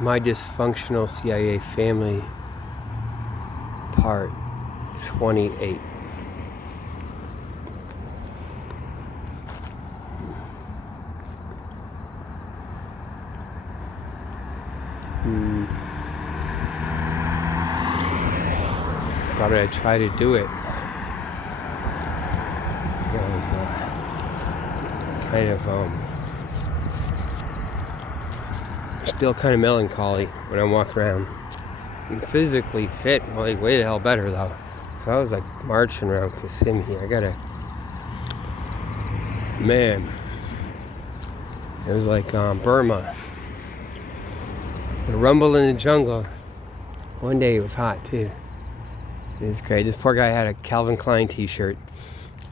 My Dysfunctional CIA Family, Part 28. Thought I'd try to do it. I was still kind of melancholy when I'm walking around. I'm physically fit, well, like, way the hell better though. So I was like marching around Kissimmee. Man, it was like Burma. The rumble in the jungle. One day it was hot too. It was great. This poor guy had a Calvin Klein t-shirt,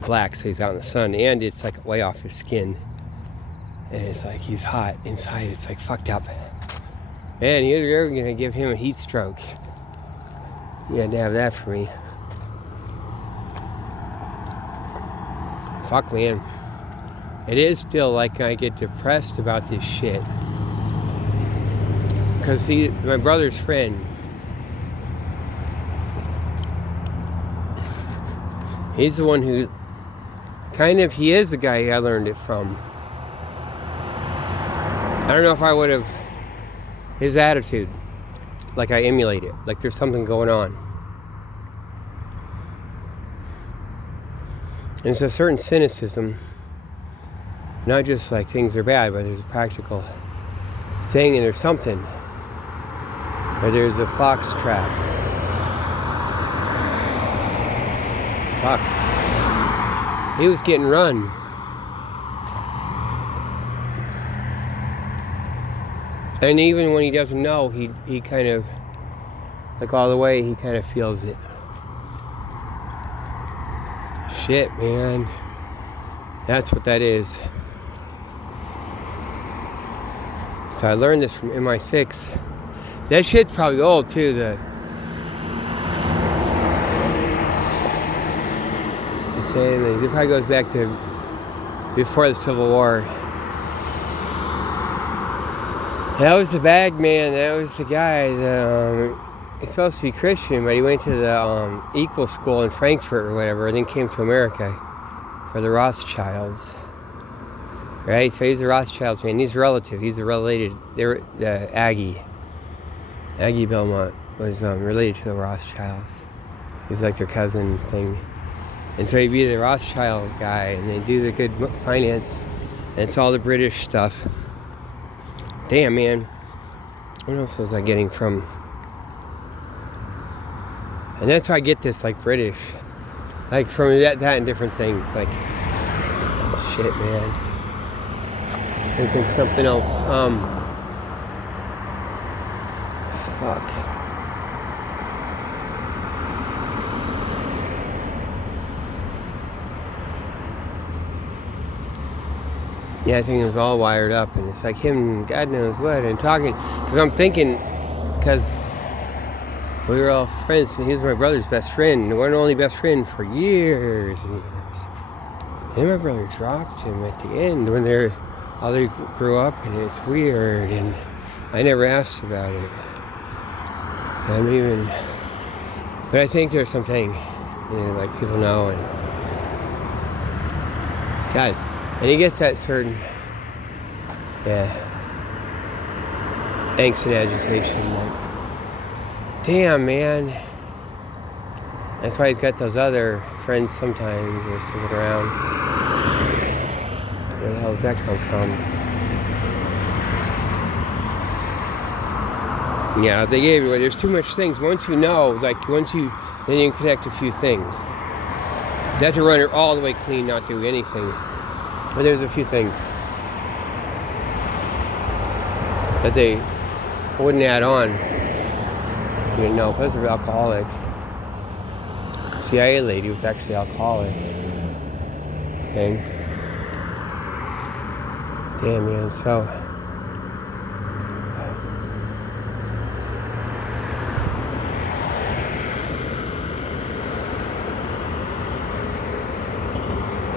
black, so he's out in the sun, and it's like way off his skin. And it's like he's hot inside. It's like fucked up. Man, you're gonna give him a heat stroke. You had to have that for me. Fuck, man. It is still like I get depressed about this shit. Because, see, my brother's friend, he's the one who, he is the guy I learned it from. I don't know if I would have, his attitude, like I emulate it, like there's something going on. And it's a certain cynicism, not just like things are bad, but there's a practical thing and there's something. Or there's a fox trap. Fuck. He was getting run. And even when he doesn't know, he kind of, like all the way, he kind of feels it. Shit, man. That's what that is. So I learned this from MI6. That shit's probably old too, the family. It probably goes back to before the Civil War. That was the bad man. That was the guy. He's supposed to be Christian, but he went to the equal school in Frankfurt or whatever, and then came to America for the Rothschilds. Right? So he's the Rothschilds man. He's a relative. He's a related. They're the Aggie Belmont was related to the Rothschilds. He's like their cousin thing. And so he'd be the Rothschild guy, and they do the good finance. And it's all the British stuff. Damn, man. What else was I getting from? And that's how I get this, like, British. Like, from that and different things. Like, shit, man. I think something else. Fuck. Yeah, I think it was all wired up, and it's like him, God knows what, and talking, because I'm thinking, because we were all friends, and he was my brother's best friend, and we were only best friend for years and years. And my brother dropped him at the end when they grew up, and it's weird, and I never asked about it. But I think there's something, like people know, and God. And he gets that certain, angst and agitation. Like, damn, man. That's why he's got those other friends sometimes who are sitting around. Where the hell does that come from? Yeah, they gave away. There's too much things. Once you know, then you can connect a few things. You have to run it all the way clean, not do anything. But there's a few things that they wouldn't add on. You know, because they're alcoholic. CIA lady was actually alcoholic. Thing. Damn, man. So.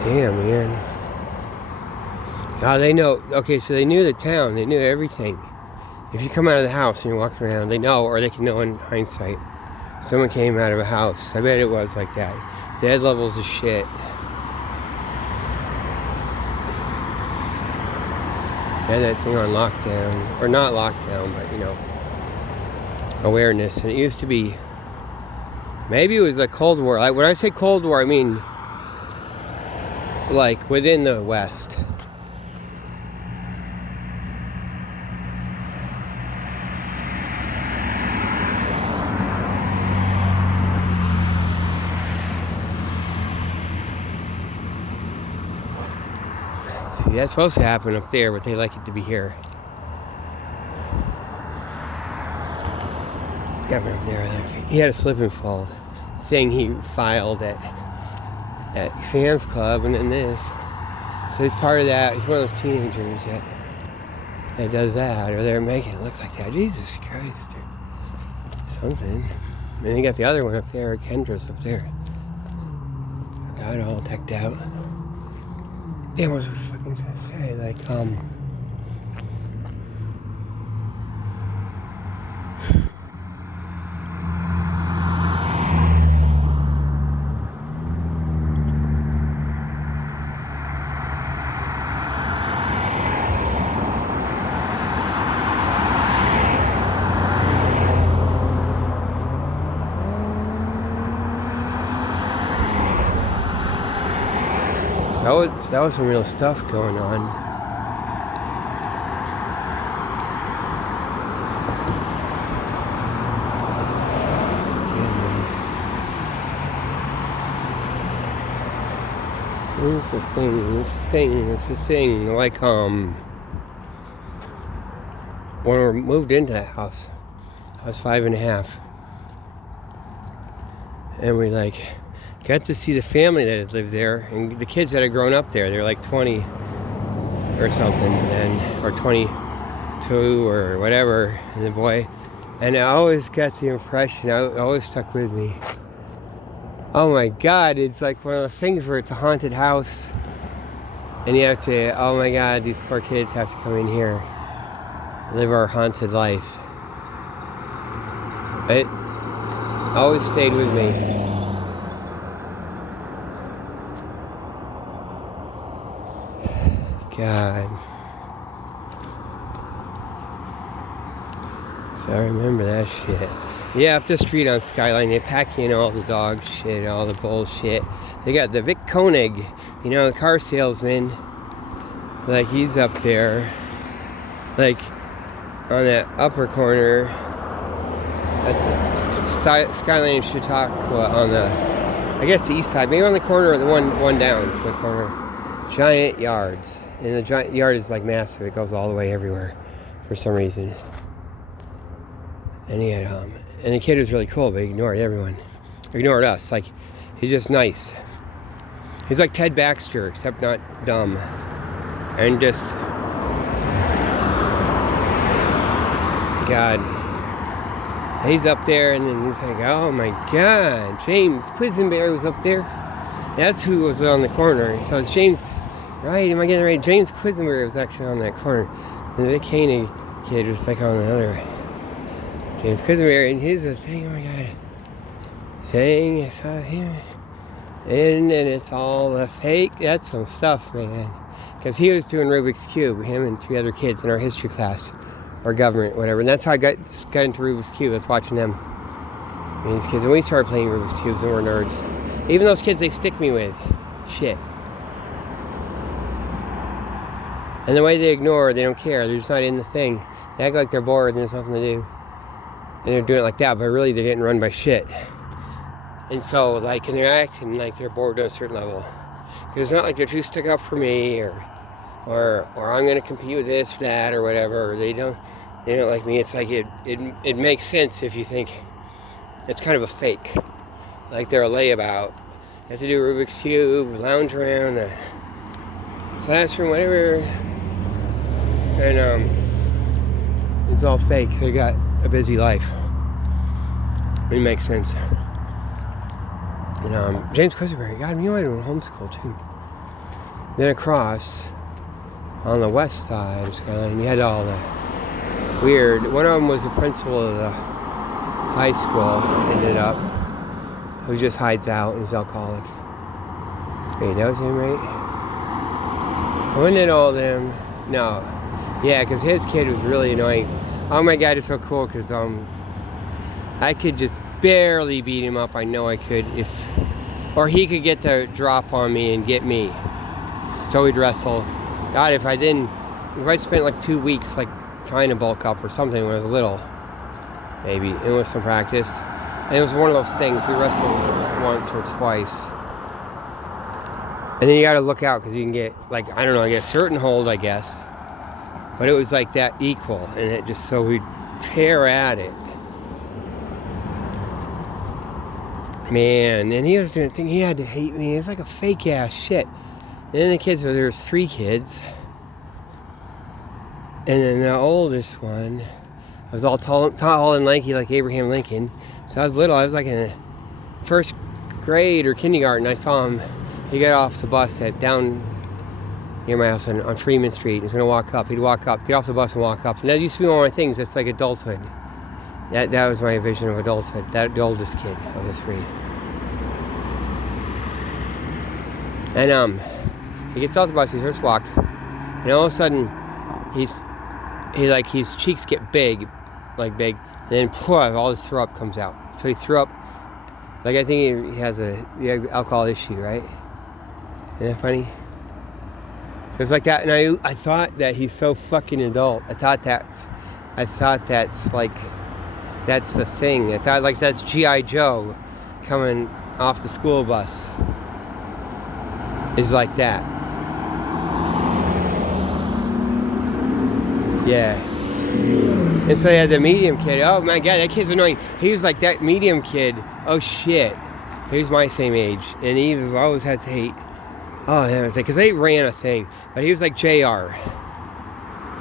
Damn, man. Oh, they know. Okay, so they knew the town. They knew everything. If you come out of the house and you're walking around, they know, or they can know in hindsight. Someone came out of a house. I bet it was like that. They had levels of shit. They had that thing on lockdown, or not lockdown, but awareness. And it used to be, maybe it was the Cold War. Like, when I say Cold War, I mean like within the West. See, that's supposed to happen up there, but they like it to be here. Got me up there. Like, he had a slip and fall thing he filed at Sam's Club, and then this. So he's part of that. He's one of those teenagers that does that, or they're making it look like that. Jesus Christ, or something. And you got the other one up there, Kendra's up there. Got all decked out. Damn, what was I fucking gonna say? Like, so that was some real stuff going on. It's the thing. Like, when we moved into that house, I was 5.5. And we, like, got to see the family that had lived there, and the kids that had grown up there. They were like 20 or something, or 22 or whatever, and the boy. And I always got the impression, it always stuck with me. Oh my God, it's like one of those things where it's a haunted house, and you have to, oh my God, these poor kids have to come in here, live our haunted life. It always stayed with me. God. So I remember that shit. Yeah, up the street on Skyline, they pack in all the dog shit, all the bullshit. They got the Vic Koenig, the car salesman. Like, he's up there. Like, on that upper corner at the Skyline and Chautauqua on the, I guess the east side, maybe on the corner or the one down from the corner. Giant yards. And the giant yard is like massive. It goes all the way everywhere for some reason. And he had, and the kid was really cool, but he ignored everyone. Ignored us. Like, he's just nice. He's like Ted Baxter, except not dumb. And just, God. He's up there, and then he's like, oh my God, James Quisenberry was up there. That's who was on the corner. So it's James, right? Am I getting it right? James Quisenberry was actually on that corner. And the Vic Koenig kid was like on the other. James Quisenberry, and here's the thing, oh my God. Thing, I saw him. And it's all a fake. That's some stuff, man. Because he was doing Rubik's Cube, him and 3 other kids in our history class. Or government, whatever. And that's how I got into Rubik's Cube. I was watching them. And these kids, and we started playing Rubik's Cubes, and we're nerds. Even those kids they stick me with. Shit. And the way they ignore, they don't care. They're just not in the thing. They act like they're bored and there's nothing to do. And they're doing it like that, but really they're getting run by shit. And so, like, and they're acting like they're bored at a certain level. Because it's not like they're too stuck up for me, or I'm going to compete with this, that, or whatever. Or they don't like me. It's like it makes sense if you think it's kind of a fake. Like they're a layabout. You have to do Rubik's Cube, lounge around the classroom, whatever. And it's all fake. They got a busy life. It makes sense. And James Quisenberry, God, you might have been homeschooled too. Then across on the west side of Skyline, you had all the Weird. One of them was the principal of the high school, ended up, who just hides out and is alcoholic. Wait, that was him, right? Wasn't it all them? No. Yeah, because his kid was really annoying. Oh my God, it's so cool because I could just barely beat him up. I know I could or he could get the drop on me and get me. So we'd wrestle. God, if I'd spent like 2 weeks like trying to bulk up or something when I was little, maybe, and with some practice. And it was one of those things. We wrestled once or twice. And then you got to look out because you can get, like, I don't know, I get a certain hold, I guess. But it was like that equal. And it just, so we'd tear at it. Man, and he was doing a thing, he had to hate me. It was like a fake ass shit. And then the kids, there was 3 kids. And then the oldest one, I was all tall and lanky like Abraham Lincoln. So I was little, I was like in first grade or kindergarten. I saw him, he got off the bus down near my house on Freeman Street. He was gonna walk up, he'd walk up, get off the bus and walk up. And that used to be one of my things, that's like adulthood. That was my vision of adulthood, the oldest kid of the 3. And he gets off the bus, he starts to walk, and all of a sudden, his cheeks get big, and then all his throw up comes out. So he threw up, like I think he has a alcohol issue, right? Isn't that funny? So it's like that, and I thought that he's so fucking adult. I thought that's like, that's the thing. I thought like that's G.I. Joe coming off the school bus. Is like that. Yeah. And so I had the medium kid. Oh my God, that kid's annoying. He was like that medium kid. Oh shit. He was my same age. And he was always had to hate. Oh, that was like, because they ran a thing. But he was like JR.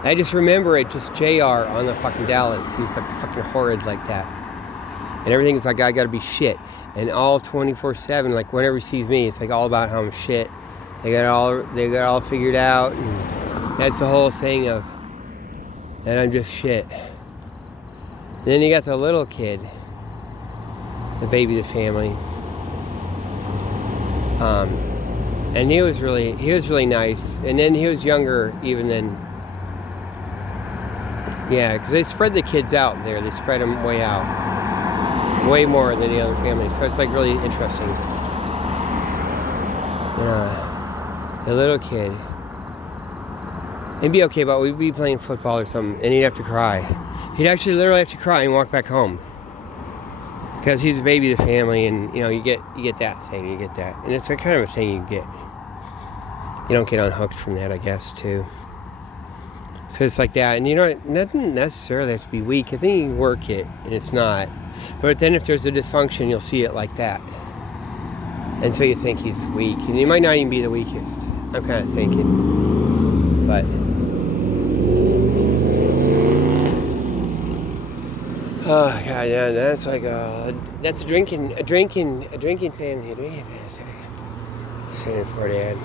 I just remember it, just JR on the fucking Dallas. He was like fucking horrid like that. And everything's like, I gotta be shit. And all 24/7, like whenever he sees me, it's like all about how I'm shit. They got all figured out. And that's the whole thing of that I'm just shit. And then you got the little kid, the baby of the family. And he was really nice. And then he was younger even than, yeah, because they spread the kids out there. They spread them way out, way more than the other families. So it's like really interesting. The little kid, he'd be okay, but we'd be playing football or something, and he'd have to cry. He'd actually literally have to cry and walk back home. Because he's the baby of the family, and you know, you get that thing, you get that. And it's a kind of a thing you get. You don't get unhooked from that, I guess, too. So it's like that, and you know, it doesn't necessarily have to be weak. I think you can work it, and it's not. But then if there's a dysfunction, you'll see it like that. And so you think he's weak, and he might not even be the weakest. I'm kind of thinking, but oh God, yeah, that's like that's a drinking family. Sitting for Dad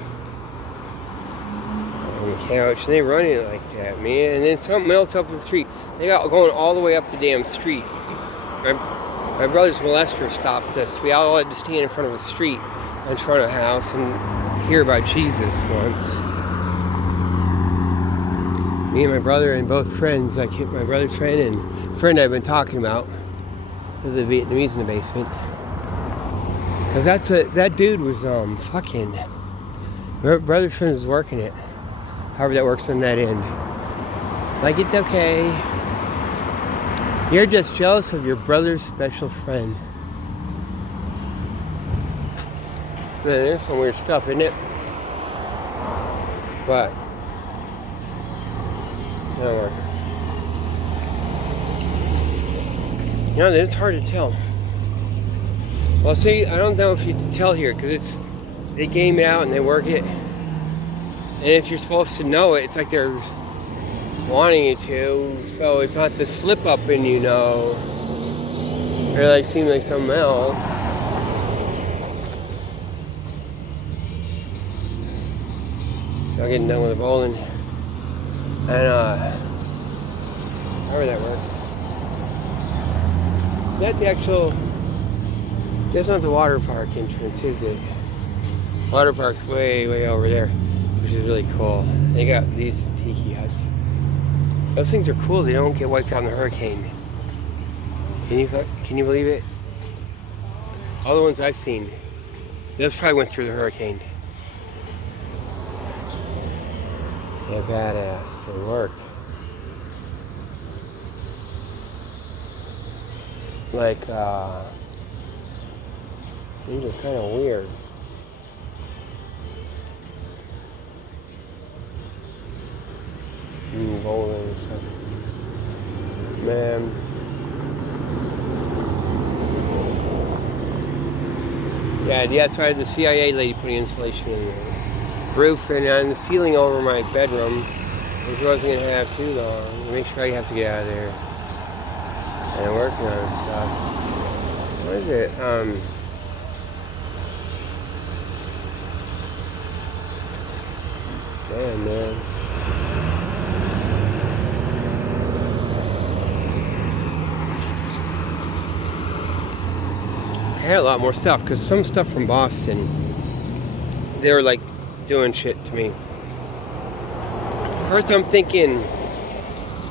on the couch, and they run it like that, man. And then something else up the street. They got going all the way up the damn street. My brother's molester stopped us. We all had to stand in front of a street, in front of a house, and hear about Jesus once. Me and my brother and both friends, like my brother's friend and friend I've been talking about, the Vietnamese in the basement. Cause that dude was fucking. My brother's friend was working it. However that works on that end. Like, it's okay. You're just jealous of your brother's special friend. Man, there's some weird stuff, isn't it? But you know, it's hard to tell. Well, see, I don't know if you can tell here, because they game it out and they work it. And if you're supposed to know it, it's like they're wanting you to, so it's not the slip up and you know. Or like seem like something else. So I'm getting done with the bowling. And However that works. Is that the actual... That's not the water park entrance, is it? Water park's way, way over there, which is really cool. They got these tiki huts. Those things are cool. They don't get wiped out in a hurricane. Can you believe it? All the ones I've seen, those probably went through the hurricane. Yeah, badass. They work. Like, these are kind of weird. Bowling and stuff. Man. Yeah, so I had the CIA lady putting insulation in the roof and on the ceiling over my bedroom, which wasn't going to have too long. Make sure I have to get out of there. And I'm working on stuff. What is it? Damn, man. I had a lot more stuff because some stuff from Boston, they were like doing shit to me. First I'm thinking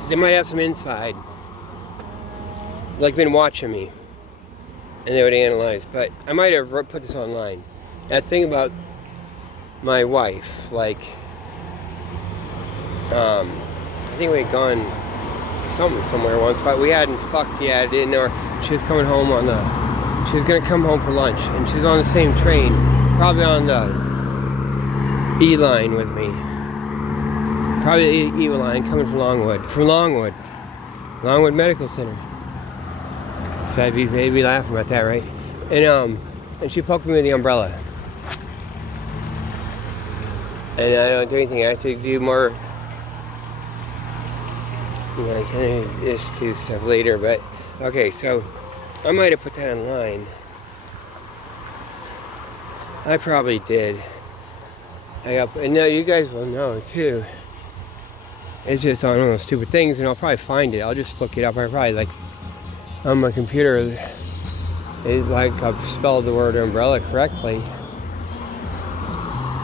they might have some inside, like been watching me, and they would analyze, but I might have put this online. That thing about my wife, like, I think we had gone somewhere once, but we hadn't fucked yet. I didn't know her. She was coming home she was gonna come home for lunch, and she was on the same train, probably on the E line with me. Probably the E line coming from Longwood Medical Center. So I'd be laughing about that, right? And she poked me with the umbrella. And I don't do anything. I have to do more. I can just do stuff later, but okay. So I might have put that online. I probably did. And now you guys will know too. It's just on one of those stupid things, and I'll probably find it. I'll just look it up. I probably like on my computer. It's like I've spelled the word umbrella correctly.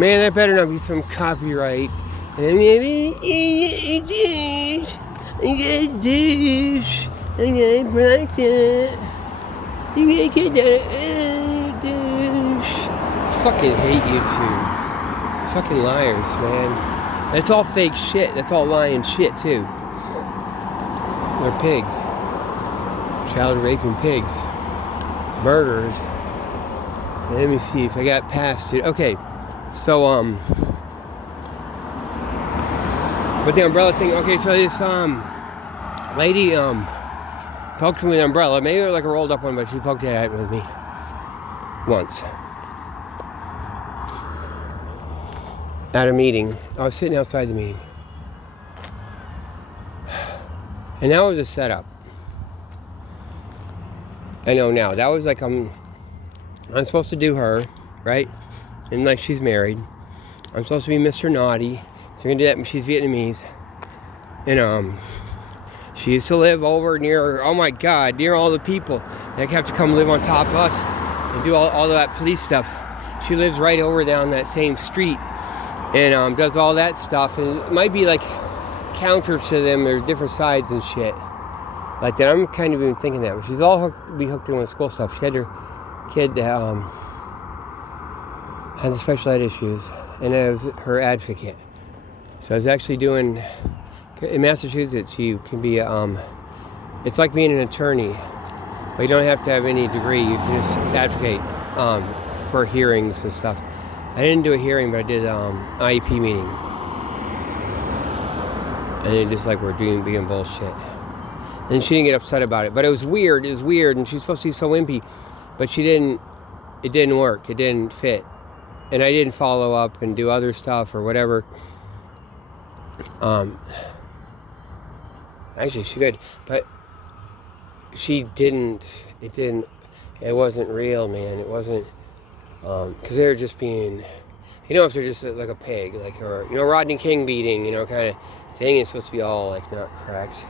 Man, that better not be some copyright. And maybe I got douche. I got practice. You gotta get that douche. Fucking hate YouTube. Fucking liars, man. That's all fake shit. That's all lying shit too. They're pigs. Child raping pigs. Murderers. Let me see if I got past it. Okay, so with the umbrella thing. Okay, so this lady poked me with an umbrella. Maybe like a rolled up one, but she poked it at with me once. At a meeting. I was sitting outside the meeting. And that was a setup. I know now. That was like I'm supposed to do her, right? And like she's married. I'm supposed to be Mr. Naughty. So we're gonna do that. She's Vietnamese. And she used to live over near, oh my God, near all the people that have to come live on top of us and do all of that police stuff. She lives right over down that same street and does all that stuff. And it might be like counter to them. There's different sides and shit like that. I'm kind of even thinking that. But she's all hooked in with school stuff. She had her kid that had the special ed issues, and I was her advocate. So I was actually doing, in Massachusetts, you can be, it's like being an attorney, but you don't have to have any degree. You can just advocate for hearings and stuff. I didn't do a hearing, but I did IEP meeting. And they just like, we're being bullshit. And she didn't get upset about it, but it was weird, and she's supposed to be so wimpy, but it didn't work, it didn't fit. And I didn't follow up and do other stuff or whatever. Actually she could, but it wasn't real, man. It wasn't, because they were just being, if they're just like a pig, like, or, Rodney King beating, kind of thing. It's supposed to be all like not correct.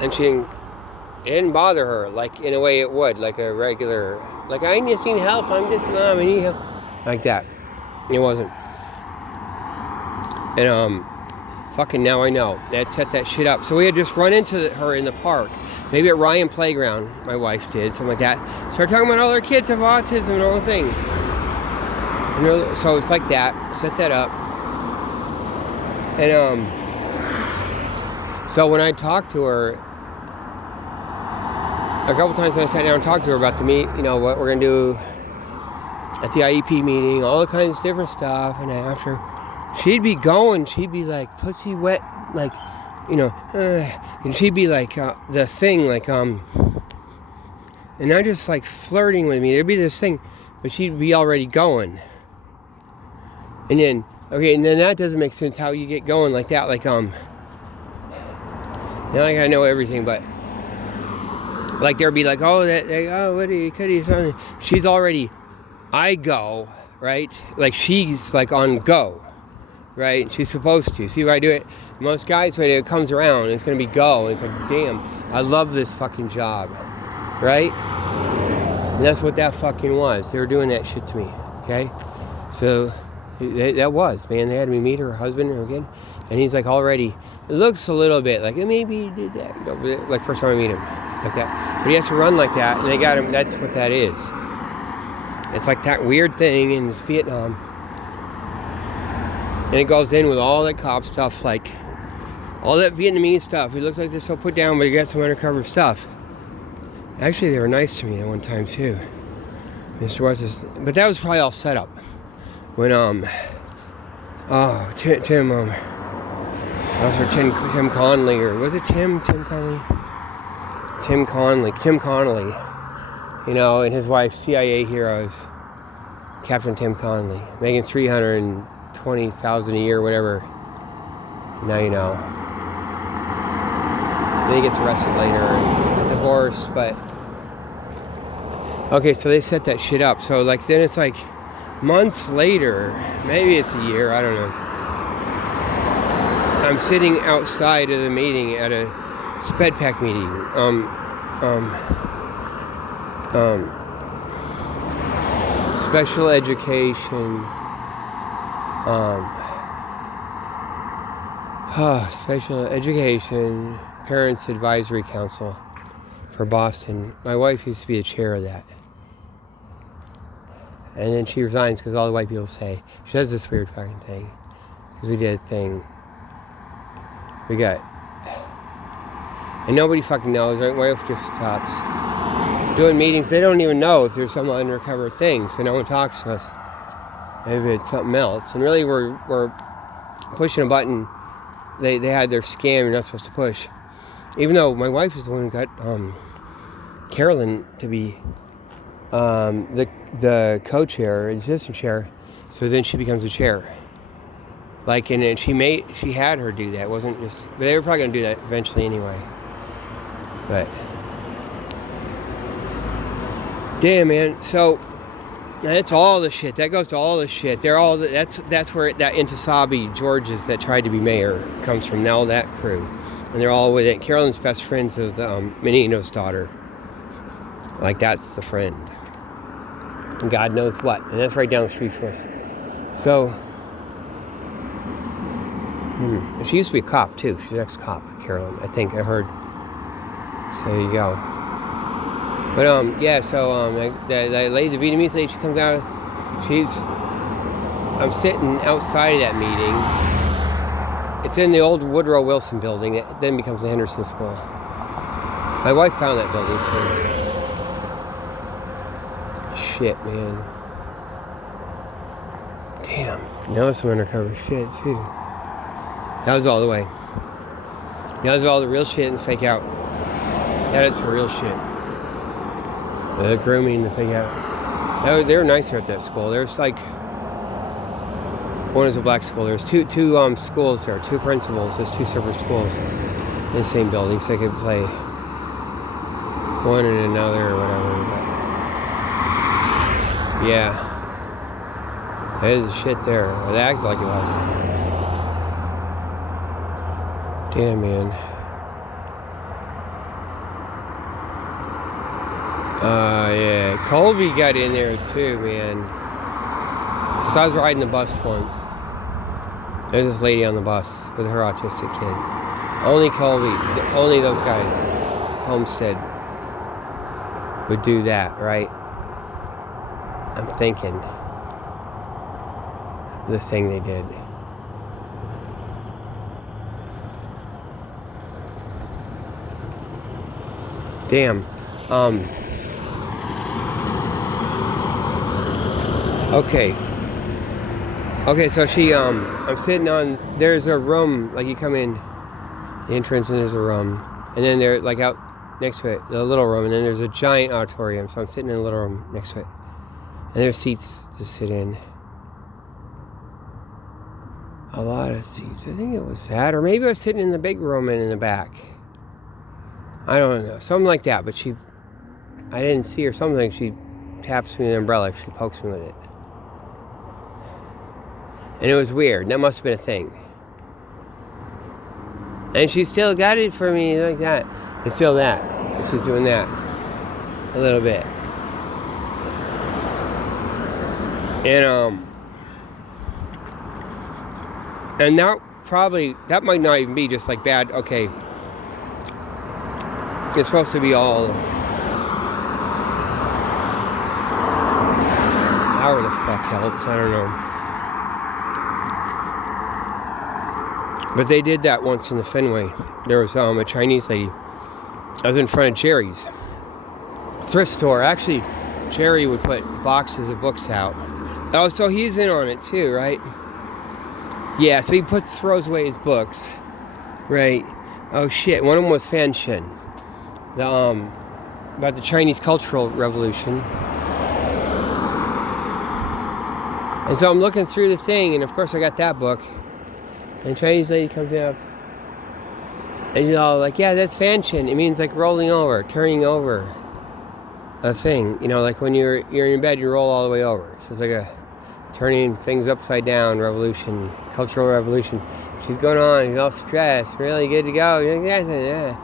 And it didn't bother her, like in a way it would, like a regular, like I just need help, I'm just mom, I need help. Like that. It wasn't. And fucking now I know. Dad set that shit up. So we had just run into her in the park. Maybe at Ryan Playground, my wife did, something like that. Started talking about all their kids have autism and all the thing. And so it's like that. Set that up. And so when I talked to her, a couple times when I sat down and talked to her about the what we're gonna do at the IEP meeting, all the kinds of different stuff, and after she'd be going, she'd be like pussy wet, like, and she'd be like the thing, like, and not just like flirting with me. There'd be this thing, but she'd be already going. And then, and then that doesn't make sense how you get going like that, like, now I gotta know everything, but like there'd be like, what do you, she's already, I go, right? Like she's like on go. Right? She's supposed to. See why I do it? Most guys, when it comes around, it's going to be go. And it's like, damn, I love this fucking job. Right? And that's what that fucking was. They were doing that shit to me. Okay? So, that was, man. They had me meet her husband again. And he's like already, it looks a little bit like, maybe he did that. Like first time I meet him. It's like that. But he has to run like that. And they got him. That's what that is. It's like that weird thing in Vietnam. And it goes in with all that cop stuff, like all that Vietnamese stuff. It looks like they're so put down, but you got some undercover stuff. Actually, they were nice to me at one time too. Mr. West, but that was probably all set up. When Tim Connolly, or was it Tim Connolly? Tim Connolly, and his wife, CIA heroes, Captain Tim Connolly, making $320,000 a year, whatever. Now you know. Then he gets arrested later and divorced, but okay, so they set that shit up. So like then it's like months later, maybe it's a year, I don't know. I'm sitting outside of the meeting at a SPEDPAC meeting. Special education. Special Education Parents Advisory Council for Boston. My wife used to be the chair of that. And then she resigns because all the white people say, she does this weird fucking thing. Because we did a thing. We got, and nobody fucking knows. My wife just stops doing meetings. They don't even know if there's some undercover thing, so no one talks to us. Maybe it's something else. And really we're pushing a button. They had their scam you're not supposed to push. Even though my wife is the one who got Carolyn to be the co-chair, assistant chair, so then she becomes the chair. Like, and she had her do that. It wasn't just, but they were probably gonna do that eventually anyway. But damn, man. So that's all the shit. That goes to all the shit. They're all that's where that Intisabi Georges that tried to be mayor comes from. Now that crew, and they're all with it. Carolyn's best friends with Menino's daughter. Like that's the friend. And God knows what, and that's right down the street from us. So. She used to be a cop too. She's an ex-cop, Carolyn. I think I heard. So there you go. But yeah. So that lady, the Vietnamese lady, she comes out. I'm sitting outside of that meeting. It's in the old Woodrow Wilson building. It then becomes the Henderson School. My wife found that building too. Shit, man. Damn. Now some undercover shit too. That was all the way. That was all the real shit and the fake out. That is for real shit. The grooming, the fake out. They were nicer at that school. There's like, one is a black school. There's two schools there, two principals. There's two separate schools in the same building, so they could play one and another or whatever. But yeah. There's shit there. It acted like it was. Damn, man. Yeah. Colby got in there too, man. Because I was riding the bus once. There's this lady on the bus with her autistic kid. Only Colby, only those guys, Homestead, would do that, right? I'm thinking the thing they did. Damn. Okay, so I'm sitting on, there's a room, like you come in the entrance and there's a room, and then there, like out next to it, the little room, and then there's a giant auditorium, so I'm sitting in a little room next to it, and there's seats to sit in. A lot of seats, I think it was that, or maybe I was sitting in the big room and in the back. I don't know, something like that, but I didn't see her, something, she taps me with an umbrella, she pokes me with it. And it was weird. That must have been a thing. And she still got it for me like that. It's still that. She's doing that. A little bit. And that might not even be just like bad. Okay. It's supposed to be all. How the fuck else? I don't know. But they did that once in the Fenway. There was a Chinese lady. I was in front of Jerry's thrift store. Actually, Jerry would put boxes of books out. Oh, so he's in on it too, right? Yeah, so he throws away his books, right? Oh shit, one of them was Fanshin, about the Chinese Cultural Revolution. And so I'm looking through the thing, and of course I got that book. And Chinese lady comes up, and you're all like, yeah, that's Fanshin. It means like rolling over, turning over a thing. You know, like when you're in bed, you roll all the way over. So it's like a turning things upside down revolution, cultural revolution. She's going on, she's all stressed, really good to go. You're like, yeah.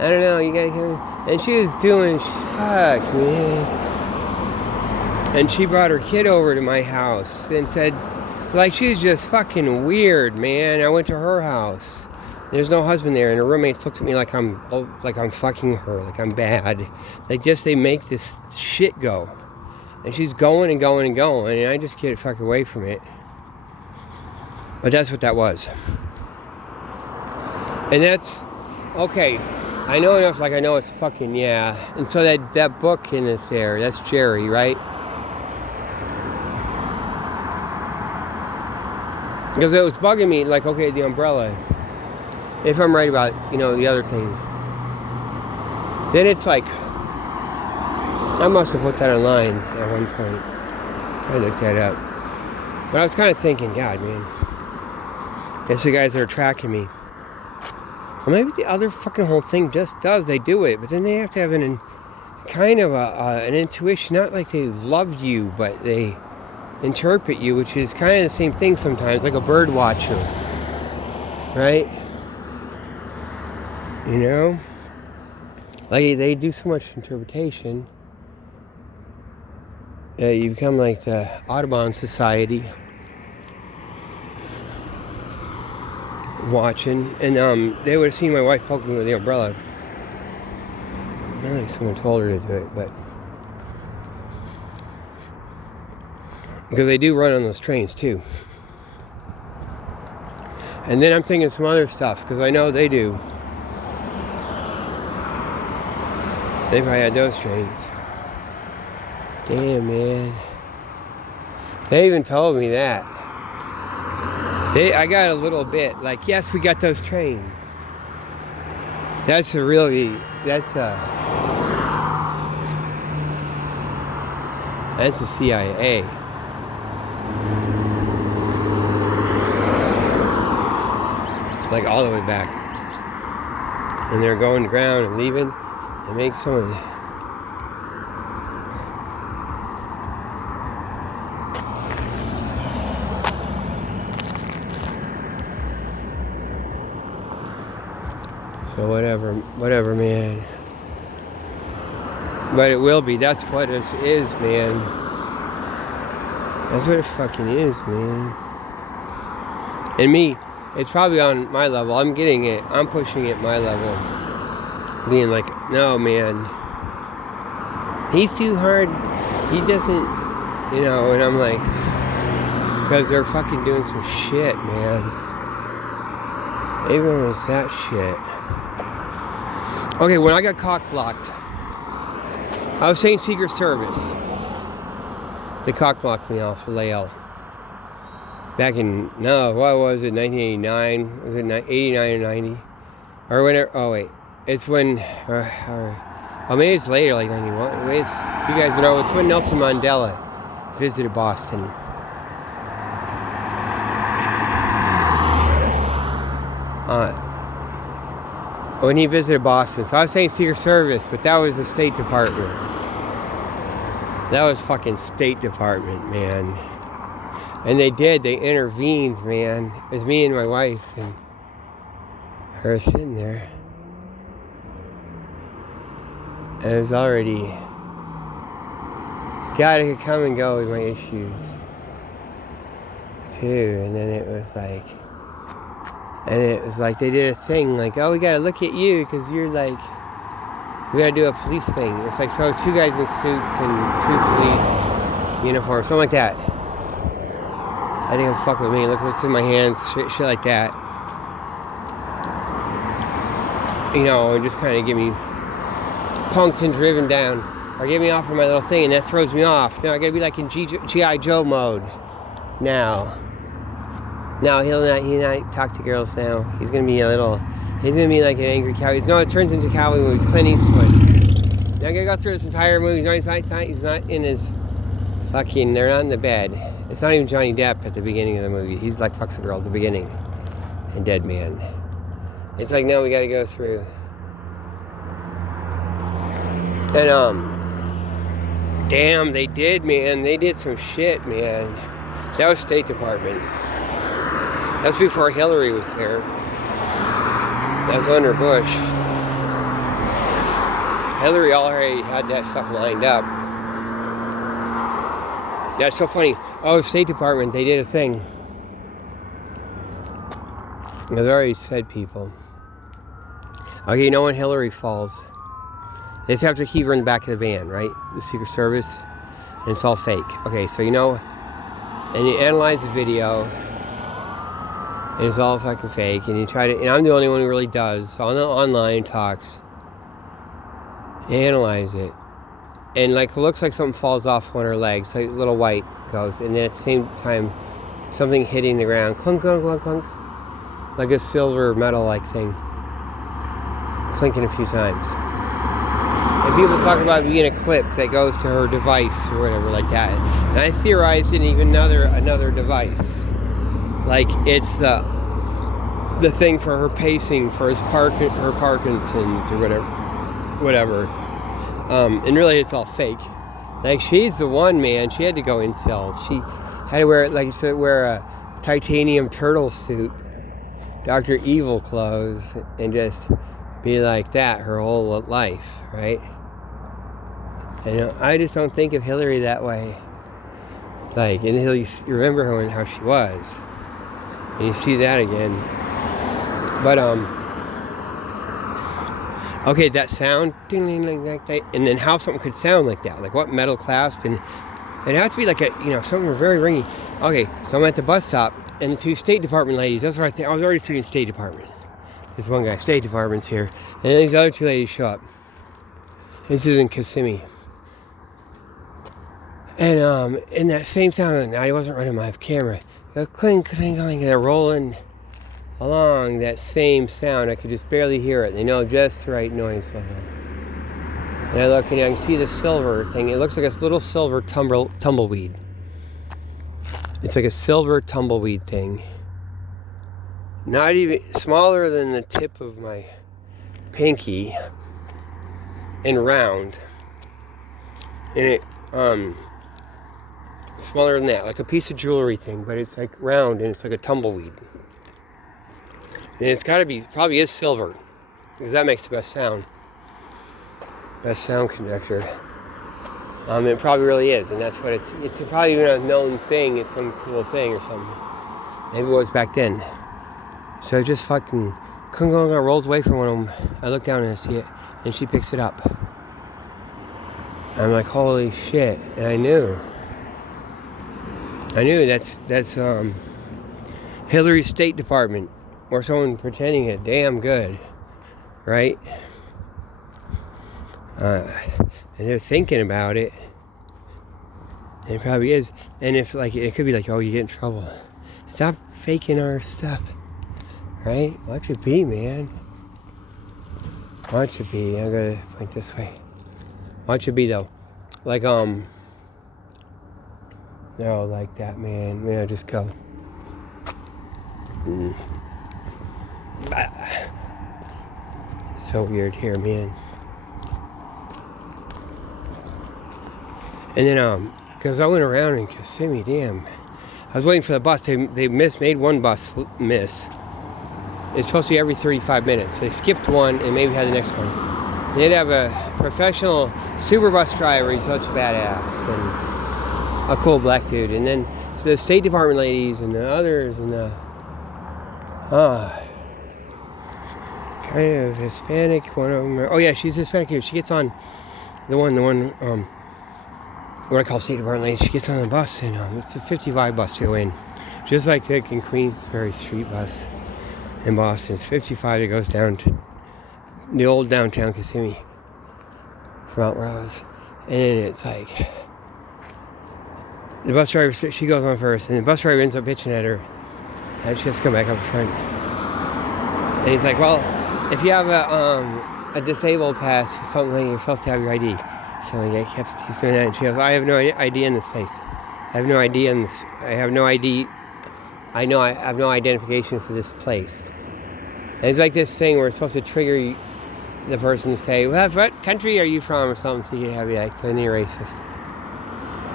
I don't know, you gotta come. And she was doing, fuck, man. And she brought her kid over to my house and said, like, she's just fucking weird, man. I went to her house. There's no husband there, and her roommates looked at me like I'm fucking her, like I'm bad. Like, just they make this shit go. And she's going and going and going, and I just get fuck away from it. But that's what that was. And that's, okay, I know enough, like I know it's fucking, yeah. And so that book in it there, that's Jerry, right? Because it was bugging me, like, okay, the umbrella, if I'm right about, the other thing, then it's like, I must have put that online at one point. I looked that up. But I was kind of thinking, God, man, it's the guys that are tracking me. Well, maybe the other fucking whole thing just does, they do it, but then they have to have an intuition, not like they love you, but they interpret you, which is kind of the same thing sometimes, like a bird watcher, right? Like they do so much interpretation. You become like the Audubon Society watching, and they would have seen my wife poking me with the umbrella. I don't think someone told her to do it, but because they do run on those trains too. And then I'm thinking some other stuff, because I know they do. They probably had those trains. Damn, man. They even told me that. I got a little bit, like, yes, we got those trains. That's the CIA. Like all the way back. And they're going to ground and leaving and make someone. So whatever, man. But it will be. That's what this is, man. That's what it fucking is, man. And me, it's probably on my level. I'm getting it. I'm pushing it my level. Being like, no, man. He's too hard. He doesn't, and I'm like, because they're fucking doing some shit, man. Everyone was that shit. Okay, when I got cock blocked, I was saying Secret Service. They cock blocked me off of Lael. Back in, what was it, 1989? Was it 89 or 90? Or whenever, it's when, maybe it's later, like 91. You guys know, it's when Nelson Mandela visited Boston. When he visited Boston. So I was saying Secret Service, but that was the State Department. That was fucking State Department, man. And they intervened, man. It was me and my wife and her sitting there. And it was already, God, I could come and go with my issues too. And then it was like they did a thing like, oh, we gotta look at you because you're like, we gotta do a police thing. It's like, so it's 2 guys in suits and 2 police uniforms, something like that. I think I'm fucking with me. Look what's in my hands, shit like that. And just kind of get me punked and driven down, or get me off of my little thing, and that throws me off. Now I gotta be like in G.I. Joe mode. Now he'll not talk to girls now. He's gonna be like an angry cow. It turns into cowboy movies. Clint Eastwood. Now I gotta go through this entire movie. No, he's not in his fucking, they're not in the bed. It's not even Johnny Depp at the beginning of the movie. He's like fucks a girl at the beginning. And Dead Man. It's like, no, we gotta go through. And damn, they did, man. They did some shit, man. That was State Department. That's before Hillary was there. That was under Bush. Hillary already had that stuff lined up. That's so funny. Oh, State Department, they did a thing. I've already said people. Okay, when Hillary falls, they just have to keep her in the back of the van, right? The Secret Service. And it's all fake. Okay, so and you analyze the video, and it's all fucking fake, and you try to, and I'm the only one who really does, online talks, analyze it, and like it looks like something falls off one of her legs, like a little white goes, and then at the same time, something hitting the ground, clunk, clunk, clunk, clunk, like a silver metal-like thing, clinking a few times. And people talk about being a clip that goes to her device or whatever like that. And I theorized in even another device. Like it's the thing for her pacing for her Parkinson's or whatever. And really it's all fake. Like she's the one, man. She had to go incel. She had to wear a titanium turtle suit, Dr. Evil clothes, and just be like that her whole life, right? And I just don't think of Hillary that way. Like, and you remember her and how she was, and you see that again. But okay, that sound, ding ding ding like that, and then how something could sound like that, like what metal clasp, and it had to be like something very ringy. Okay, so I'm at the bus stop, and the 2 State Department ladies. That's what I think. I was already thinking State Department. This one guy, State Department's here. And then these other 2 ladies show up. This is in Kissimmee. And in that same sound, I wasn't running my camera. Clink, clink, clink. They're rolling along that same sound. I could just barely hear it. They know just the right noise level. And I look and I can see the silver thing. It looks like a little silver tumbleweed. It's like a silver tumbleweed thing. Not even smaller than the tip of my pinky and round. And it smaller than that, like a piece of jewelry thing, but it's like round and it's like a tumbleweed. And it's gotta be, probably is silver. because that makes the best sound. Best sound conductor. It probably really is, and that's what it's probably even a known thing. It's some cool thing or something. Maybe it was back then. So I just fucking rolls away from one of them. I look down and I see it, and she picks it up. I'm like, holy shit! And I knew that's Hillary's State Department, or someone pretending it damn good, right? And they're thinking about it. And it probably is. And if like it could be like, oh, you get in trouble. Stop faking our stuff. Right? Watch it be, man. Watch it be. I'm gonna point this way. Watch it be though. Like no, like that, man. Man, just go. So weird here, man. And then, because I went around in Kissimmee, damn. I was waiting for the bus. They made one bus miss. It's supposed to be every 35 minutes. They skipped one and maybe had the next one. They'd have a professional super bus driver. He's such a badass. And a cool black dude. And then so the State Department ladies and the others and the... kind of Hispanic. One of them... Oh, yeah, she's Hispanic here. She gets on... The one... what I call State Department lady, she gets on the bus, and it's a 55 bus to go in. Just like the Queensbury Street bus in Boston. It's 55 that goes down to the old downtown Kissimmee from out where I was. And then it's like, the bus driver, she goes on first, and the bus driver ends up bitching at her, and she has to come back up front. And he's like, well, if you have a disabled pass or something, you're supposed to have your ID. So I kept doing that, and she goes, I have no ID in this place. I have no ID in this. I have no ID. I know I have no identification for this place. And it's like this thing where it's supposed to trigger the person to say, well, what country are you from, or something, so you can have you like plenty racist.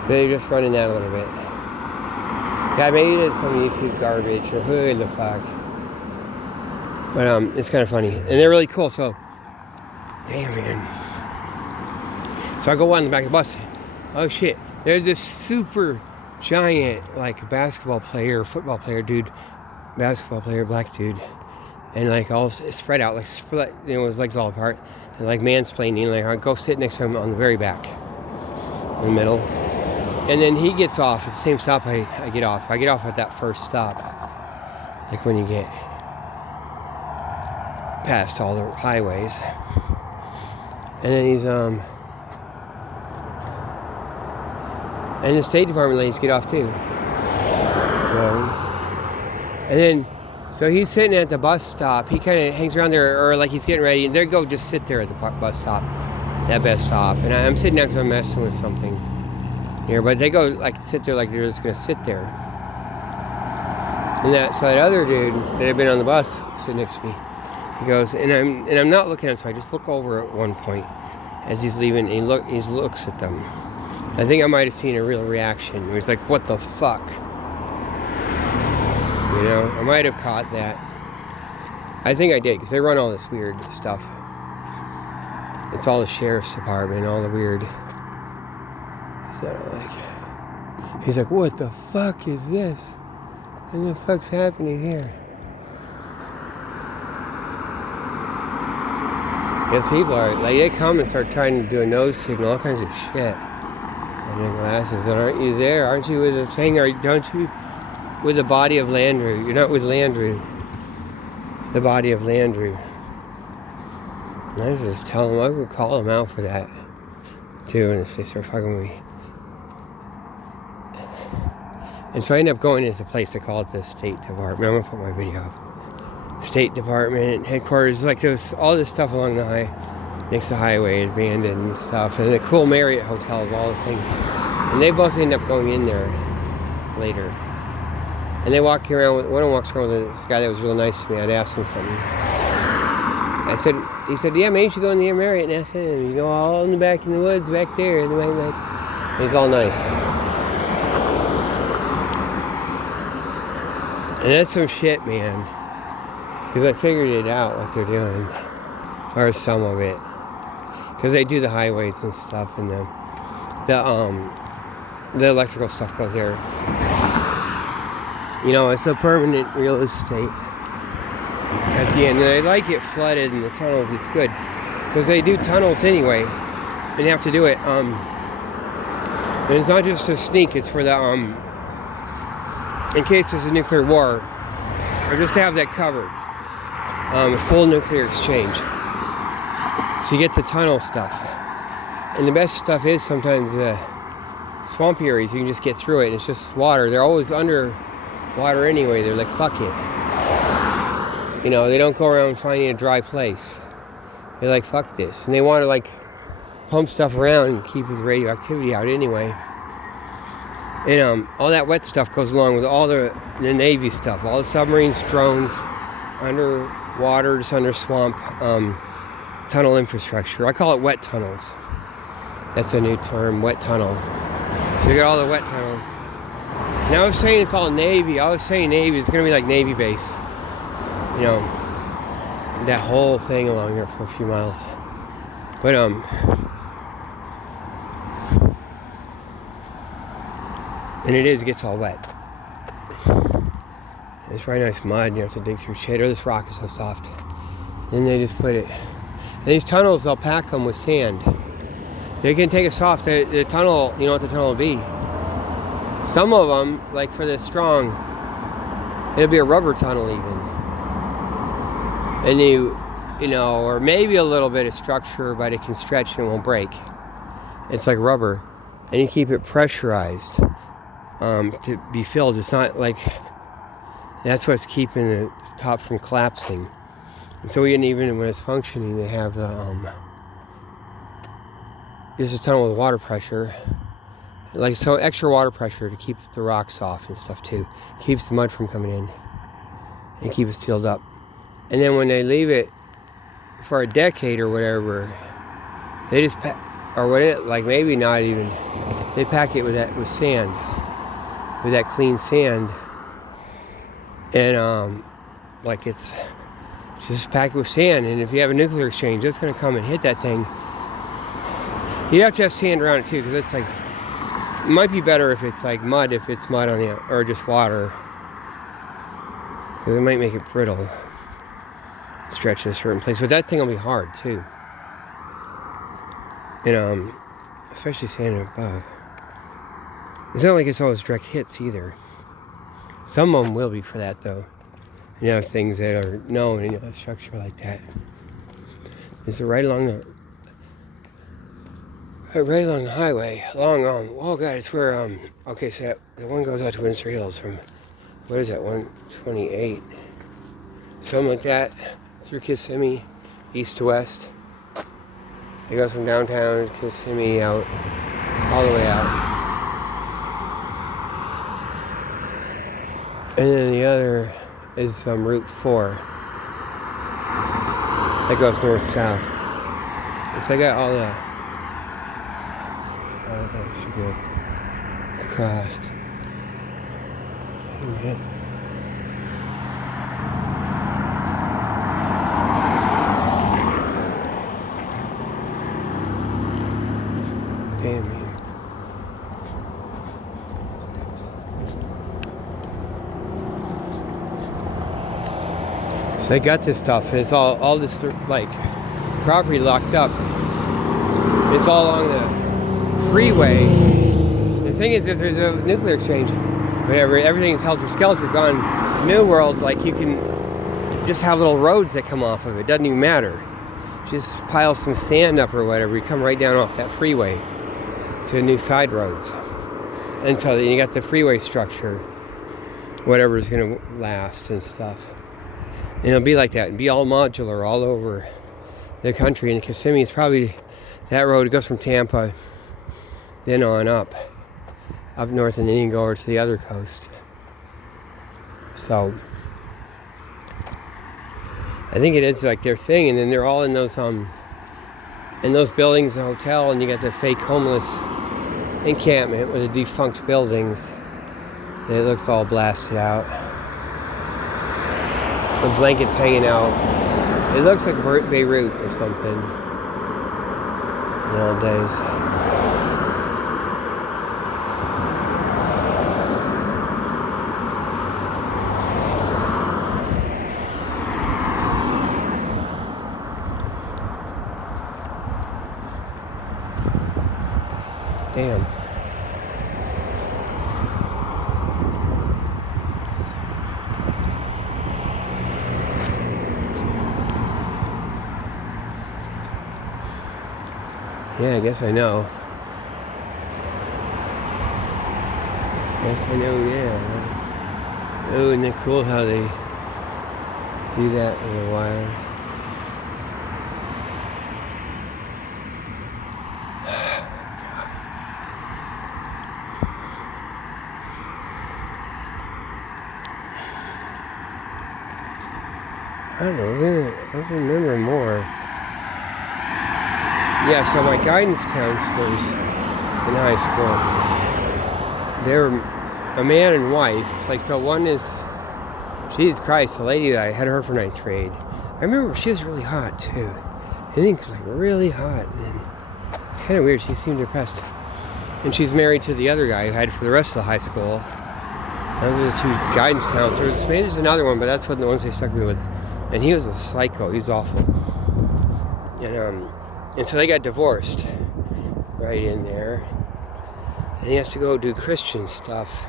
So they're just running that a little bit. God, maybe it's some YouTube garbage or who the fuck. But it's kind of funny, and they're really cool. So, damn, man. So I go on the back of the bus. Oh shit! There's this super giant, like basketball player, football player, dude, basketball player, black dude, and like all spread out, like his legs all apart, and like mansplaining. Like I go sit next to him on the very back, in the middle, and then he gets off at the same stop I get off. I get off at that first stop, like when you get past all the highways, and then he's and the State Department ladies get off too. And then, so he's sitting at the bus stop. He kind of hangs around there, or like he's getting ready, and they go just sit there at the bus stop, that bus stop. And I'm sitting there because I'm messing with something here, but they go like sit there like they're just gonna sit there. And so that other dude that had been on the bus sitting next to me, he goes, and I'm not looking at him, so I just look over at one point as he's leaving, and he looks at them. I think I might have seen a real reaction. He was like, what the fuck? You know, I might have caught that. I think I did, because they run all this weird stuff. It's all the sheriff's department, all the weird. So like, he's like, what the fuck is this? What the fuck's happening here? Because people are, like, they come and start trying to do a nose signal, all kinds of shit. And their glasses, and aren't you there? Aren't you with the thing? Or don't you with the body of Landry? You're not with Landry. The body of Landry. And I just tell them, I would call them out for that too, and if they start fucking with me. And so I end up going into the place, they call it the State Department. I'm gonna put my video up. State Department headquarters, like there's all this stuff along the next to the highway, abandoned and stuff, and the cool Marriott Hotel of all the things. And they both end up going in there later. And they walk around with, one of them walks around with this guy that was real nice to me. I'd asked him something. He said, yeah, maybe you should go in the Marriott. And I said, you go all in the back in the woods back there. And he's all nice. And that's some shit, man. Because I figured it out, what they're doing. or some of it, because they do the highways and stuff, and the electrical stuff goes there. You know, it's a permanent real estate at the end. And they like it flooded in the tunnels. It's good because they do tunnels anyway, and you have to do it. And it's not just to sneak; it's for the in case there's a nuclear war, or just to have that covered. A full nuclear exchange. So you get the tunnel stuff, and the best stuff is sometimes the swampy areas. You can just get through it, and it's just water. They're always under water anyway. They're like, fuck it. You know, they don't go around finding a dry place. They're like, fuck this. And they want to like pump stuff around and keep the radioactivity out anyway. And all that wet stuff goes along with all the Navy stuff. All the submarines, drones, underwater, just under swamp, tunnel infrastructure. I call it wet tunnels. That's a new term, wet tunnel. So you got all the wet tunnel. Now I was saying it's all Navy. I was saying Navy. It's going to be like Navy base. You know, that whole thing along there for a few miles. But and it gets all wet. It's very nice mud. You have to dig through shit. Or this rock is so soft. Then they just put it. And these tunnels, they'll pack them with sand. They can take it soft. The tunnel, you know what the tunnel will be. Some of them, like for the strong, it'll be a rubber tunnel even. And you know, or maybe a little bit of structure, but it can stretch and it won't break. It's like rubber. And you keep it pressurized to be filled. It's not like, that's what's keeping the top from collapsing. And so even when it's functioning, they have just a tunnel with water pressure. Like, so extra water pressure to keep the rocks off and stuff too. Keeps the mud from coming in and keep it sealed up. And then when they leave it for a decade or whatever, they just like maybe not even, they pack it with sand, with that clean sand. And like it's just pack it with sand. And if you have a nuclear exchange, it's going to come and hit that thing. You have to have sand around it too, because it's like, it might be better if it's like mud, if it's mud on the, or just water. Because it might make it brittle. Stretch in a certain place. But that thing will be hard too. And especially sand above. It's not like it's always direct hits either. Some of them will be for that though. You know, things that are known in a structure like that. Is it right along the highway, oh god, it's where, okay, so the one goes out to Windsor Hills from, what is that, 128, something like that, through Kissimmee, east to west. It goes from downtown to Kissimmee out, all the way out. And then the other is Route 4. That goes north-south. So I got all the, oh, that should go across. Amen. Damn, man. So I got this stuff, and it's all this like property locked up. It's all along the freeway. The thing is, if there's a nuclear exchange, whatever, everything's helter-skelter gone. New world, like you can just have little roads that come off of it. Doesn't even matter. Just pile some sand up or whatever. You come right down off that freeway to new side roads. And so then you got the freeway structure, whatever's going to last and stuff. And it'll be like that and be all modular all over the country. And Kissimmee is probably that road. It goes from Tampa, then on up north, and then you can go over to the other coast. So I think it is like their thing. And then they're all in those buildings, the hotel, and you got the fake homeless encampment with the defunct buildings. It looks all blasted out. The blankets hanging out. It looks like Beirut or something in the old days. Damn. Yeah, I guess I know. Yes, I know, yeah. Oh, isn't it cool how they do that with a wire? I don't know, I don't remember more. Yeah, so my guidance counselors in high school, they're a man and wife. Like, so one is, Jesus Christ, the lady that I had her for 9th grade. I remember she was really hot too. I think it was like really hot. And it's kind of weird, she seemed depressed. And she's married to the other guy who I had for the rest of the high school. Those are the 2 guidance counselors. Maybe there's another one, but that's what the ones they stuck me with. And he was a psycho, he was awful. And so they got divorced right in there. And he has to go do Christian stuff.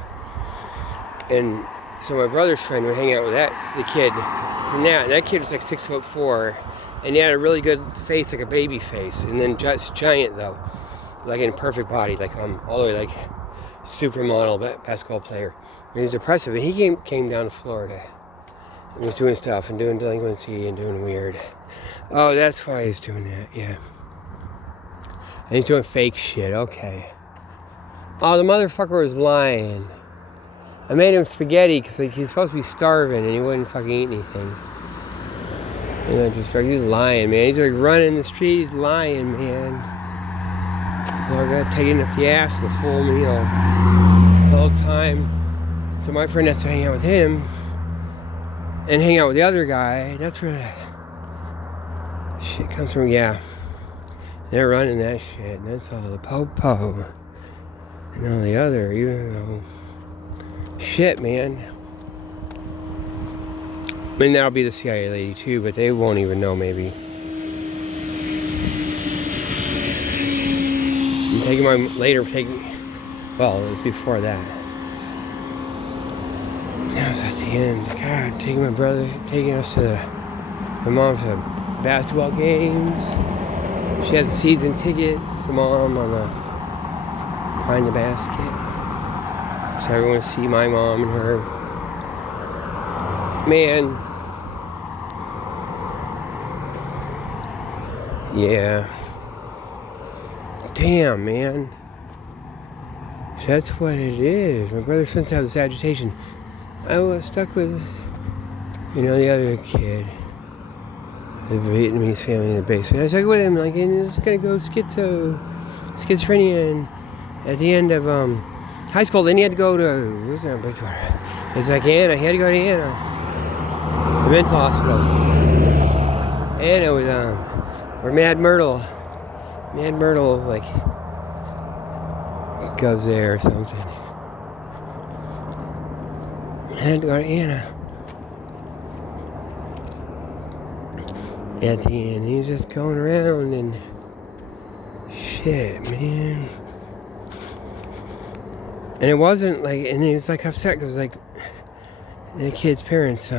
And so my brother's friend would hang out with the kid. And that kid was like 6'4", and he had a really good face, like a baby face. And then just giant though, like in perfect body, like all the way like supermodel basketball player. And he's depressive. And he came down to Florida and was doing stuff and doing delinquency and doing weird. Oh, that's why he's doing that, yeah. And he's doing fake shit, okay. Oh, the motherfucker was lying. I made him spaghetti because like, he's supposed to be starving and he wouldn't fucking eat anything. He's lying, man. He's like running the street, he's lying, man. He's all got taking up the ass the full meal the whole time. So my friend has to hang out with him and hang out with the other guy. That's where that shit comes from, yeah. They're running that shit. That's all the po-po. And all the other, even though... Shit, man. I mean, that'll be the CIA lady too, but they won't even know, maybe. I'm taking well, it was before that. That was at the end. God, taking my brother, taking us to my mom's basketball games. She has season tickets, the mom behind the basket. So everyone see my mom and her. Man. Yeah. Damn, man. So that's what it is. My brother starts to have this agitation. I was stuck with, the other kid. The Vietnamese family in the basement. I was stuck with him, like, and it's gonna go schizophrenia, and at the end of, high school, then he had to go to, what's that, Bridgewater? It's like Anna, he had to go to Anna, the mental hospital. Anna was, or Mad Myrtle, like, goes there or something. I had to go to Anna. At the end, he's just going around and, shit, man. And it wasn't like, and he was like upset because like the kid's parents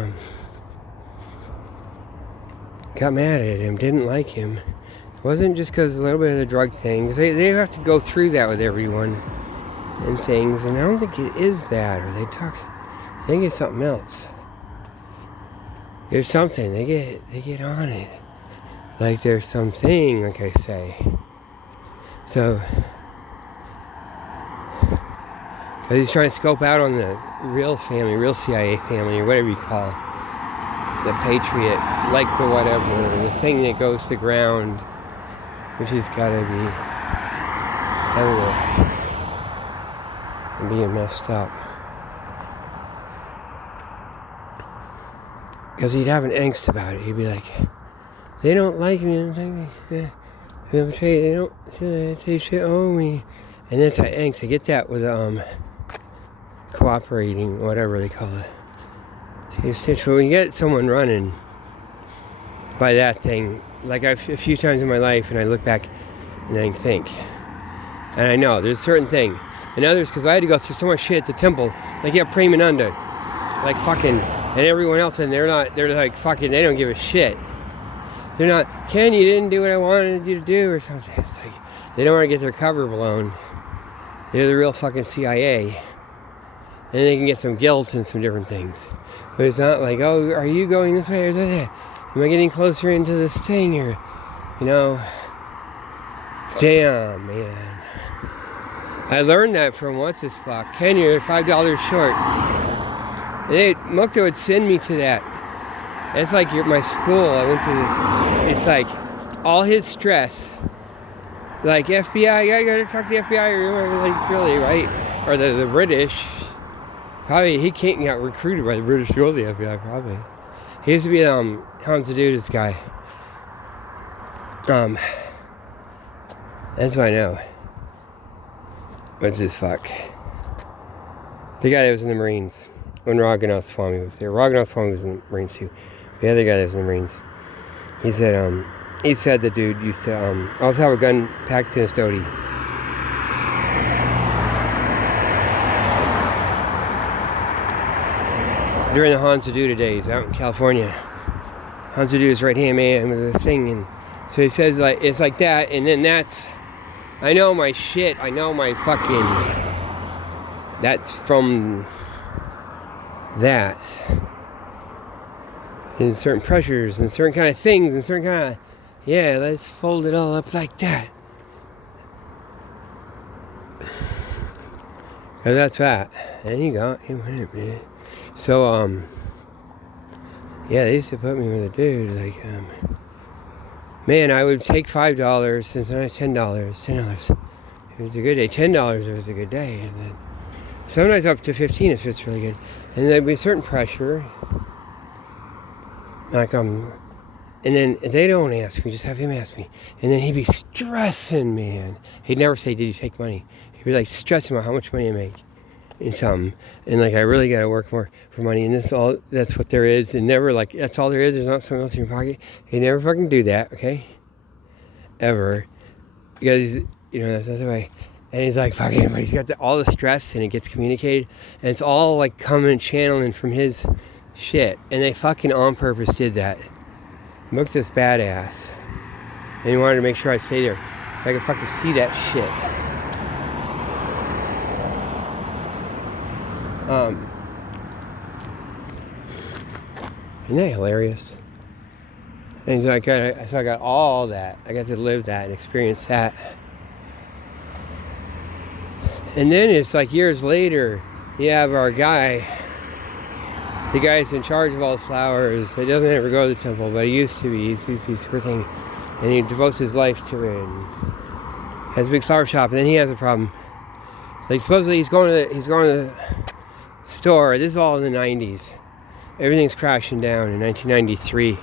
got mad at him, didn't like him. It wasn't just because a little bit of the drug thing, because they have to go through that with everyone and things, and I don't think it is that, or I think it's something else. There's something, they get on it. Like there's something, like I say. So, because he's trying to scope out on the real family, real CIA family, or whatever you call it. The Patriot, like the whatever, the thing that goes to ground, which has got to be, I don't know, being messed up. Because he'd have an angst about it. He'd be like, They don't like me. They don't. They should owe me. And that's that angst. I get that with cooperating, whatever they call it. So when you get someone running by that thing, like a few times in my life, and I look back and I think, and I know there's a certain thing, and others because I had to go through so much shit at the temple, like you have Premananda, like fucking, and everyone else, and they're like fucking, they don't give a shit. They're not, Ken, you didn't do what I wanted you to do, or something. It's like they don't want to get their cover blown. They're the real fucking CIA, and they can get some guilt and some different things. But it's not like, oh, are you going this way or that? Am I getting closer into this thing, or, you know? Damn, man. I learned that from what's this fuck. Ken, you're $5 short. And Mukta would send me to that. It's like my school. I went to. It's like all his stress. Like FBI, I gotta talk to the FBI, or like really, right? Or the British. Probably he can't get recruited by the British to go to the FBI. Probably. He used to be Hans Aduda's guy. That's what I know. What's this fuck? The guy that was in the Marines when Raghunath Swami was there. Raghunath Swami was in the Marines too. The other guy that was in the Marines. He said the dude used to always have a gun packed in his dhoti. During the Hans Aduda days out in California. Hans Aduda's right-hand man with the thing, and so he says like it's like that, and then that's, I know my shit, I know my fucking, that's from that. And certain pressures and certain kind of things and certain kind of, yeah, let's fold it all up like that. Cause that's that. And you went it, man. So, yeah, they used to put me with a dude, like, man, I would take $5, and then $10. It was a good day. $10, it was a good day. And then sometimes up to 15 if it's really good. And there'd be a certain pressure. Like, and then they don't ask me, just have him ask me. And then he'd be stressing, man. He'd never say, did you take money? He'd be like stressing about how much money I make in something. And like, I really got to work more for money. And that's what there is. And never like, that's all there is. There's not something else in your pocket. He'd never fucking do that, okay? Ever. Because, you know, that's the way. And he's like, fucking, but he's got all the stress and it gets communicated. And it's all like coming and channeling from his shit. And they fucking on purpose did that. Mook's this badass. And he wanted to make sure I stay there. So I could fucking see that shit. Isn't that hilarious? And so I got all that. I got to live that and experience that. And then it's like years later, you have our guy, the guy that's in charge of all the flowers. He doesn't ever go to the temple, but he used to be. He used to be super thing. And he devotes his life to it. And has a big flower shop, and then he has a problem. Like supposedly he's going to the store. This is all in the 90s. Everything's crashing down in 1993,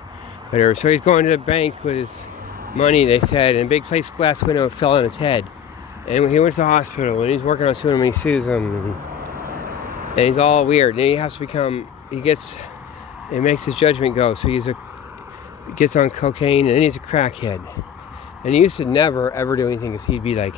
whatever. So he's going to the bank with his money, they said, and a big plate glass window fell on his head. And he went to the hospital, and he's working on suing him, and he sues him. And he's all weird. And then he has to become, it makes his judgment go. So he gets on cocaine, and then he's a crackhead. And he used to never, ever do anything, because he'd be like,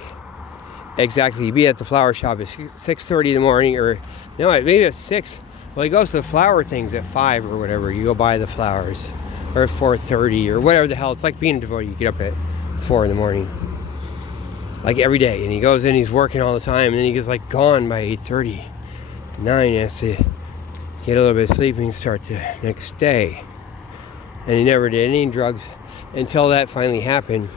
exactly, he'd be at the flower shop at 6:30 in the morning, or, no, maybe at 6. Well, he goes to the flower things at 5 or whatever. You go buy the flowers. Or at 4:30 or whatever the hell. It's like being a devotee. You get up at 4 in the morning. Like every day. And he goes in, he's working all the time. And then he gets like gone by 8:30. 9, he has to get a little bit of sleep and start the next day. And he never did any drugs until that finally happened.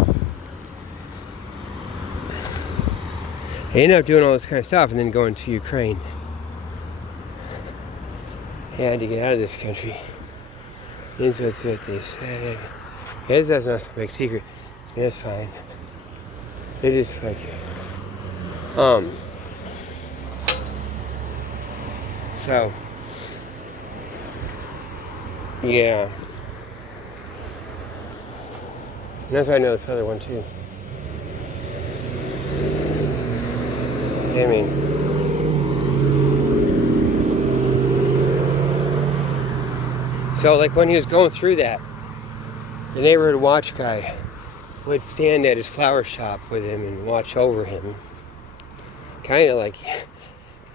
He ended up doing all this kind of stuff and then going to Ukraine. He had to get out of this country. That's what they said. Yes, that's not a big secret. It's fine. They just like, so, yeah. And that's why I know this other one too. I mean, so like when he was going through that, the neighborhood watch guy would stand at his flower shop with him and watch over him. Kind of like,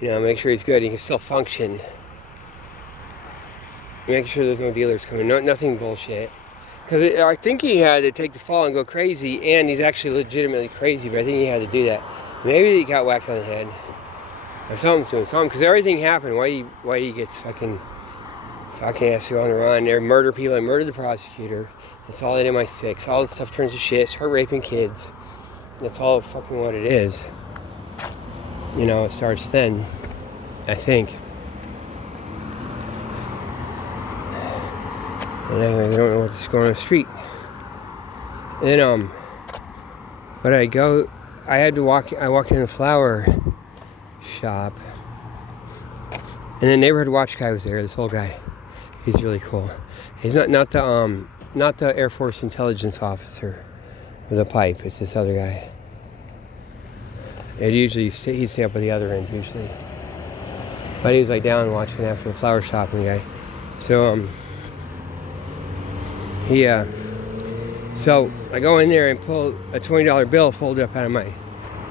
make sure he's good, he can still function. Making sure there's no dealers coming, nothing bullshit. Because I think he had to take the fall and go crazy, and he's actually legitimately crazy, but I think he had to do that. Maybe he got whacked on the head. Or something's doing something, because everything happened. Why he gets fucking ass on the run. They murder people. They murdered the prosecutor. That's all at MI6. All this stuff turns to shit. Start raping kids. That's all fucking what it is. It starts then, I think. And anyway, they don't know what's going on the street. And but I walked in the flower shop, and the neighborhood watch guy was there. This old guy, he's really cool. He's not the Air Force intelligence officer with a pipe. It's this other guy. He'd stay up at the other end usually, but he was like down watching after the flower shop and the guy. So so I go in there and pull a $20 bill folded up out of my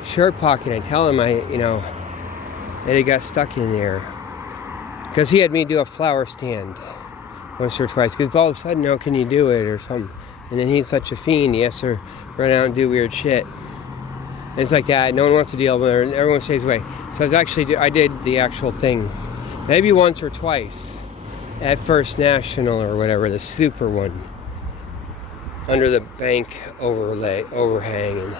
shirt pocket. I tell him that it got stuck in there. Because he had me do a flower stand once or twice. Because all of a sudden, no, can you do it or something? And then he's such a fiend, he has to run out and do weird shit. And it's like that. No one wants to deal with it. Everyone stays away. So I did the actual thing. Maybe once or twice. At First National or whatever, the super one. Under the bank overhang, and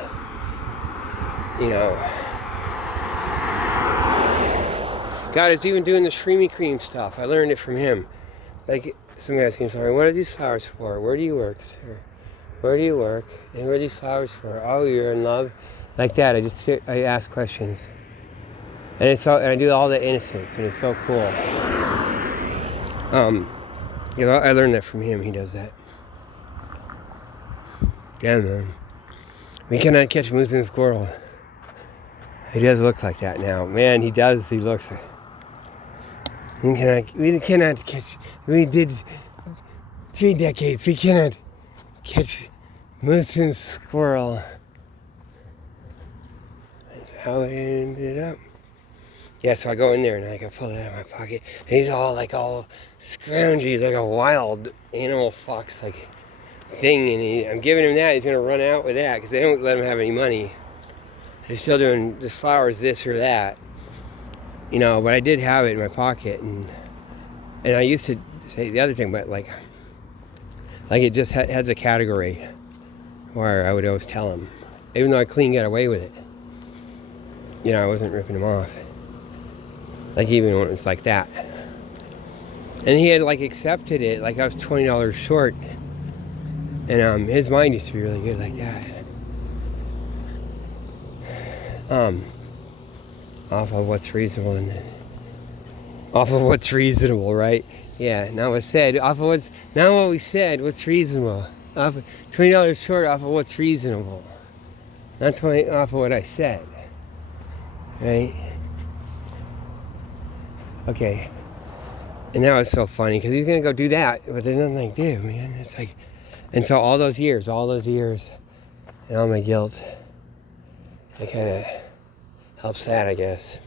God is even doing the Shroomy Cream stuff. I learned it from him. Like some guys came sorry, what are these flowers for? Where do you work, sir? Where do you work? And what are these flowers for? Oh, you're in love? Like that. I ask questions. And I do all the innocence, and it's so cool. I learned that from him. He does that. Yeah, man. We cannot catch moose and squirrel. He does look like that now. Man, he does. He looks like... We cannot catch... We did 3 decades. We cannot catch moose and squirrel. That's how it ended up. Yeah, so I go in there and I pull it out of my pocket. And he's all scroungy. He's like a wild animal fox, thing, and I'm giving him that. He's gonna run out with that because they don't let him have any money. They're still doing the flowers, this or that, But I did have it in my pocket, and I used to say the other thing, but it just has a category where I would always tell him, even though I clean got away with it. I wasn't ripping him off. Even when it's like that, and he had accepted it. I was $20 short. And his mind used to be really good like that. Off of what's reasonable, off of what's reasonable, right? Yeah. Now what's said off of what we said. What's reasonable? Off of $20 short off of what's reasonable. Not 20 off of what I said. Right? Okay. And that was so funny because he's gonna go do that, but there's nothing to do, man. It's and so all those years, and all my guilt, it kind of helps that, I guess.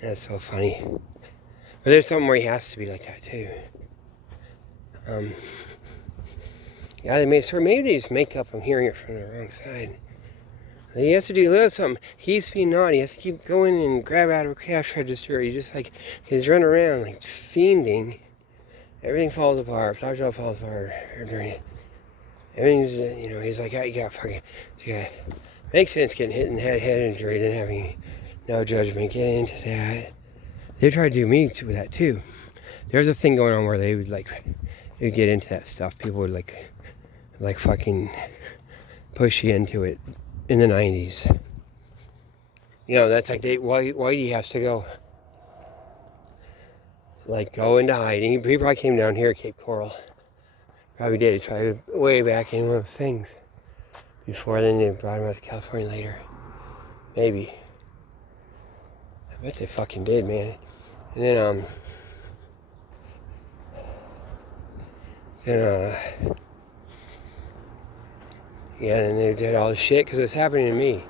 That's so funny. But there's something where he has to be like that too. Maybe they just make up I'm hearing it from the wrong side. He has to do a little something. He used to be naughty. He has to keep going and grab out of a cash register. He's running around fiending. Everything falls apart. Flower shop falls apart. Everything's, he's like, makes sense getting hit in the head injury than having no judgment. Get into that. They try to do me with that too. There's a thing going on where they would get into that stuff. People would fucking push you into it in the 90s. That's Whitey has to go. Go into hiding. He probably came down here at Cape Coral. Probably did. It's probably way back in one of those things. Before then they brought him out to California later. Maybe. I bet they fucking did, man. And then, yeah, and they did all this shit because it's happening to me.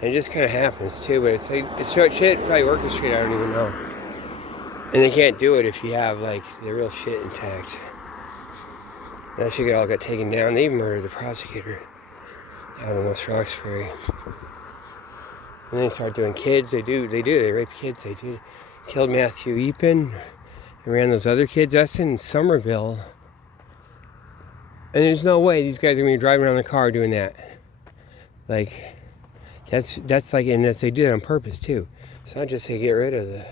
And it just kind of happens too, but it's like, it's shit probably orchestrated, I don't even know. And they can't do it if you have like the real shit intact. That shit all got taken down. They even murdered the prosecutor out in West Roxbury. And they start doing kids. They rape kids. They do. Killed Matthew Eapen and ran those other kids. That's in Somerville. And there's no way these guys are going to be driving around the car doing that. Like, that's like, and they do it on purpose too. It's not just to get rid of the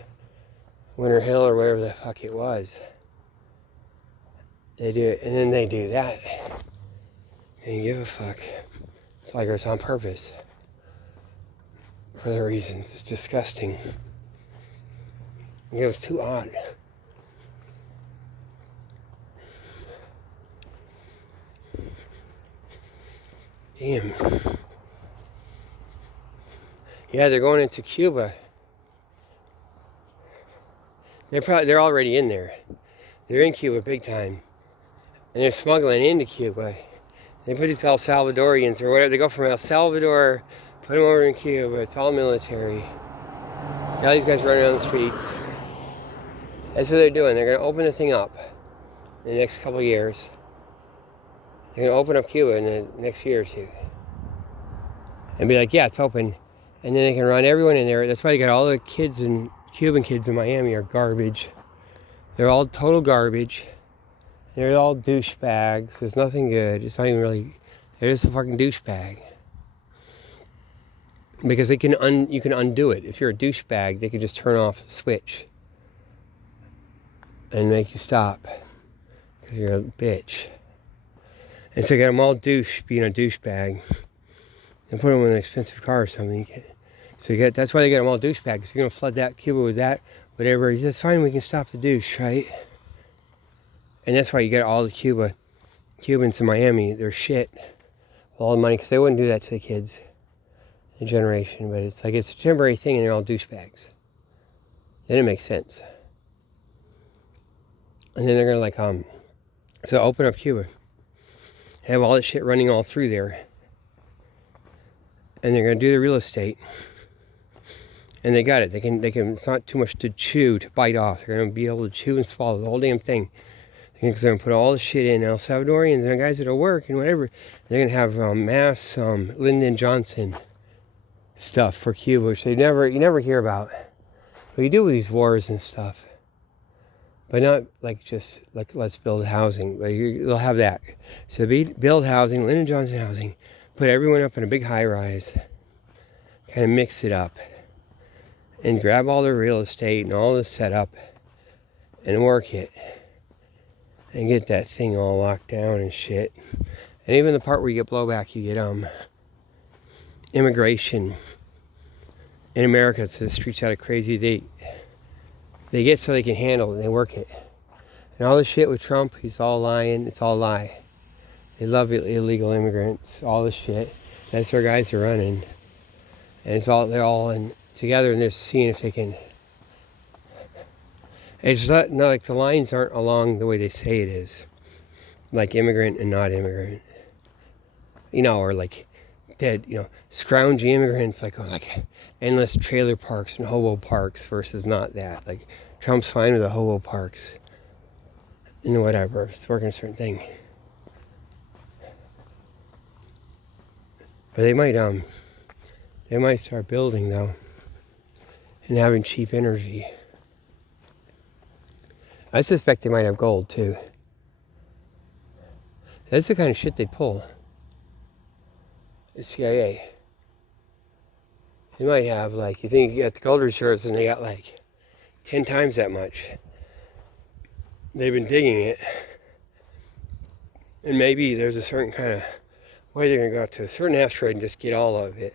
Winter Hill or whatever the fuck it was. They do it, and then they do that. And you give a fuck. It's like it's on purpose. For the reasons. It's disgusting. It was too odd. Damn. Yeah, they're going into Cuba. They're already in there. They're in Cuba big time. And they're smuggling into Cuba. They put these El Salvadorians or whatever. They go from El Salvador, put them over in Cuba. It's all military. All these guys running around the streets. That's what they're doing. They're going to open the thing up in the next couple of years. They're going to open up Cuba in the next year or two. And be like, yeah, it's open. And then they can run everyone in there. That's why you got all the kids and Cuban kids in Miami are garbage. They're all total garbage. They're all douchebags. There's nothing good. It's not even really... They're just a fucking douchebag. Because you can undo it. If you're a douchebag, they can just turn off the switch. And make you stop. Because you're a bitch. And so you got them all being a douchebag. And put them in an expensive car or something. That's why they got them all douchebags. You're going to flood that Cuba with that, whatever. He says, fine, we can stop the douche, right? And that's why you get all the Cubans in Miami. They're shit with all the money, because they wouldn't do that to the kids, the generation. But it's like, it's a temporary thing, and they're all douchebags. Then it makes sense. And then they're going to so open up Cuba. Have all this shit running all through there. And they're going to do the real estate. And they got it. They can. It's not too much to bite off. They're going to be able to chew and swallow the whole damn thing. Because they're going to put all the shit in. El Salvadorians and the guys that'll work and whatever. They're going to have mass Lyndon Johnson stuff for Cuba, which you never hear about. But you do with these wars and stuff. But not like just like let's build housing. But they'll have that. So build housing, Lyndon Johnson housing. Put everyone up in a big high rise. Kind of mix it up. And grab all the real estate and all the setup. And work it. And get that thing all locked down and shit. And even the part where you get blowback, you get immigration. In America, so the streets out of crazy. They get so they can handle it and they work it. And all the shit with Trump, he's all lying. It's all lie. They love illegal immigrants. All this shit. That's where guys are running. And they're all in together and they're seeing if they can. It's not like the lines aren't along the way they say it is. Like immigrant and not immigrant. Or like dead, scroungy immigrants, like endless trailer parks and hobo parks versus not that. Like Trump's fine with the hobo parks. And whatever, it's working a certain thing. But they might start building though. And having cheap energy. I suspect they might have gold too. That's the kind of shit they'd pull. The CIA. They might have you think you got the gold reserves and they got 10 times that much. They've been digging it. And maybe there's a certain kind of way they're going to go out to a certain asteroid and just get all of it.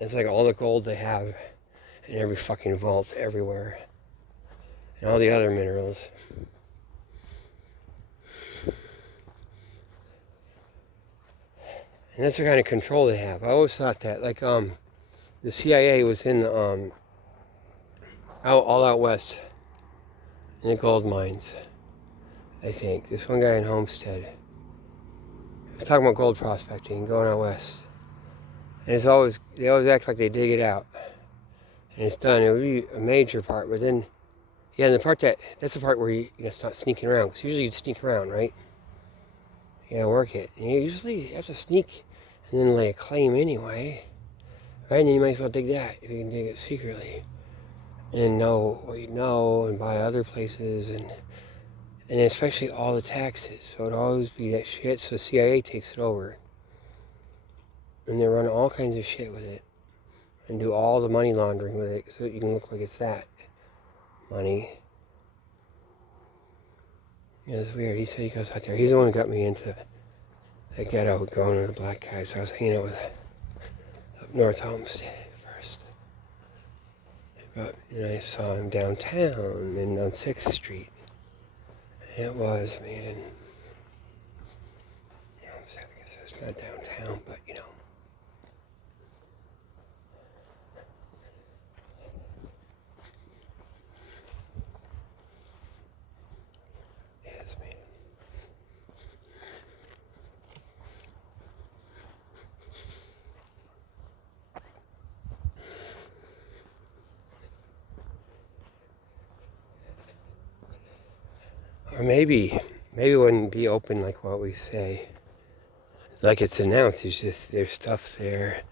It's like all the gold they have in every fucking vault everywhere. And all the other minerals. And that's the kind of control they have. I always thought that, like, the CIA was in the, all out west in the gold mines, I think. This one guy in Homestead was talking about gold prospecting, going out west. And they always act like they dig it out. And it's done. It would be a major part, but then, yeah, and the part that's the part where you gotta start sneaking around, because usually you'd sneak around, right? You gotta work it. And you usually have to sneak and then lay a claim anyway, right? And then you might as well dig that if you can dig it secretly. And know what you know, and buy other places, and especially all the taxes. So it'd always be that shit, so the CIA takes it over. And they run all kinds of shit with it. And do all the money laundering with it, so you can look like it's that money. Yeah, it's weird. He said he goes out there. He's the one who got me into the ghetto, going to the black guys. I was hanging out with up North Homestead first. But, and I saw him downtown and on 6th Street. And it was, man. Yeah, I guess it's not downtown, but you know. Yes, man. Or maybe it wouldn't be open like what we say. Like it's announced, it's just there's stuff there.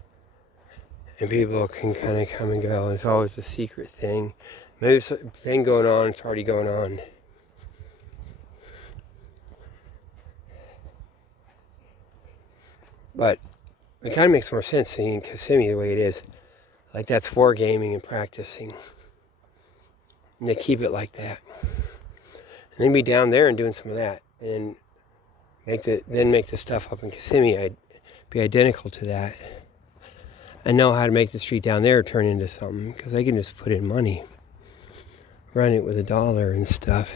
And people can kind of come and go. It's always a secret thing. Maybe it's a thing going on, it's already going on. But it kind of makes more sense seeing Kissimmee the way it is. Like that's wargaming and practicing. And they keep it like that. And then be down there and doing some of that. And make the stuff up in Kissimmee I'd be identical to that. I know how to make the street down there turn into something, because I can just put in money. Run it with $1 and stuff.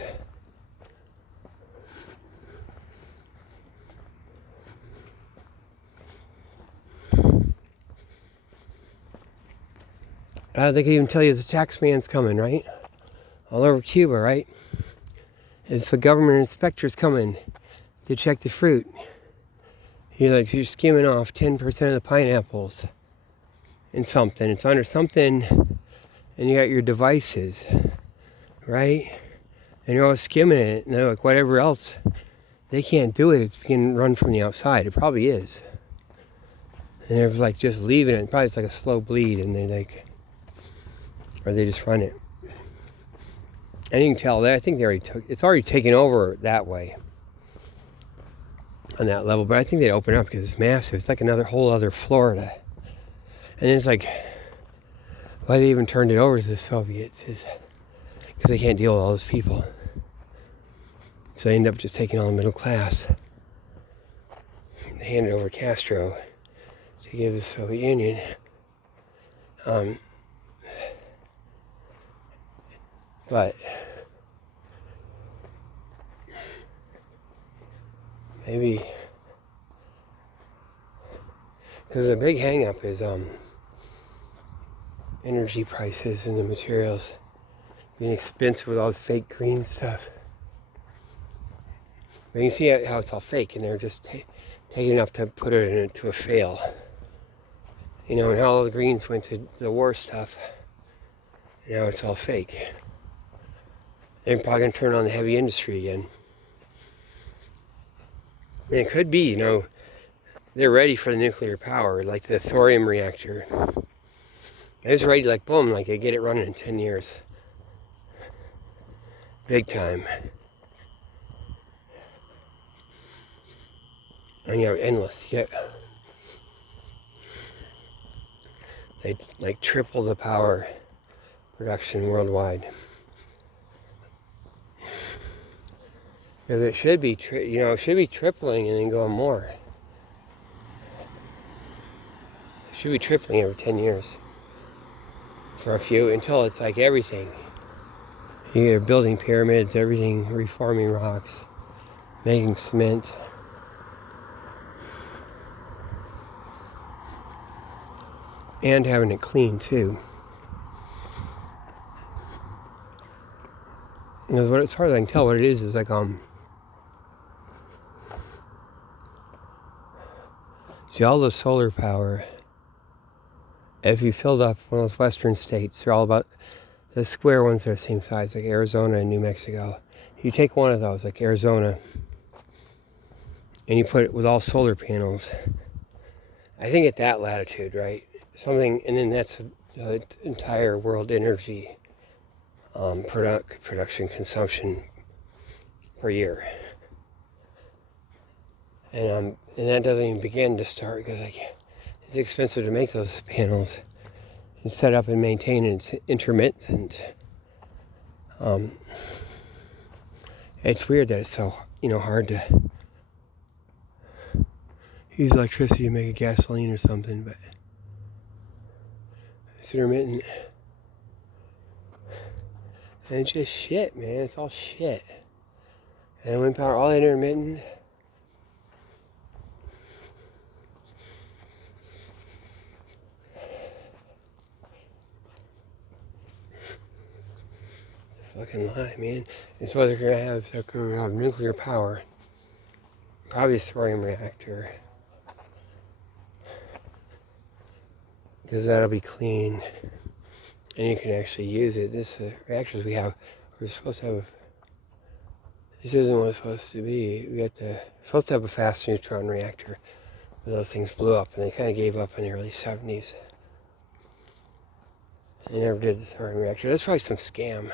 They can even tell you the tax man's coming, right? All over Cuba, right? It's the government inspectors coming to check the fruit. You're skimming off 10% of the pineapples and something. It's under something, and you got your devices, right? And you're always skimming it, and they're like, whatever else, they can't do it. It's being run from the outside. It probably is. And they're like just leaving it. Probably it's like a slow bleed, and or they just run it. And you can tell that I think it's already taken over that way on that level. But I think they'd open up because it's massive. It's like whole other Florida. And then it's like, why they even turned it over to the Soviets is because they can't deal with all those people. So they end up just taking all the middle class. They handed over Castro to give the Soviet Union. But maybe because the big hang-up is energy prices and the materials being expensive with all the fake green stuff. But you can see how it's all fake, and they're just taking it up to put it into a fail. You know, and how all the greens went to the war stuff. Now it's all fake. They're probably going to turn on the heavy industry again. And it could be, they're ready for the nuclear power, like the thorium reactor. It's ready, like, boom, like they get it running in 10 years. Big time. And you have endless. They like triple the power production worldwide. Because it should be, tripling and then going more. It should be tripling every 10 years. For a few, until it's like everything. You're building pyramids, everything, reforming rocks, making cement. and having it clean too. Because as far as I can tell, what it is like see all the solar power. If you filled up one of those western states, they're all about the square ones that are the same size, like Arizona and New Mexico. You take one of those, like Arizona, and you put it with all solar panels. I think at that latitude, right? Something, and then that's the entire world energy production consumption per year. And that doesn't even begin to start because it's expensive to make those panels and set up and maintain, and it's intermittent. It's weird that it's so hard to use electricity to make a gasoline or something, but it's intermittent. And it's just shit, man. It's all shit. And wind power, all intermittent. It's a fucking lie, man. It's what they're gonna have nuclear power. Probably a thorium reactor. Because that'll be clean. And you can actually use it. This reactors we're supposed to have. This isn't what it's supposed to be. Supposed to have a fast neutron reactor. But those things blew up, and they kind of gave up in the early 70s. They never did the thorium reactor. That's probably some scam.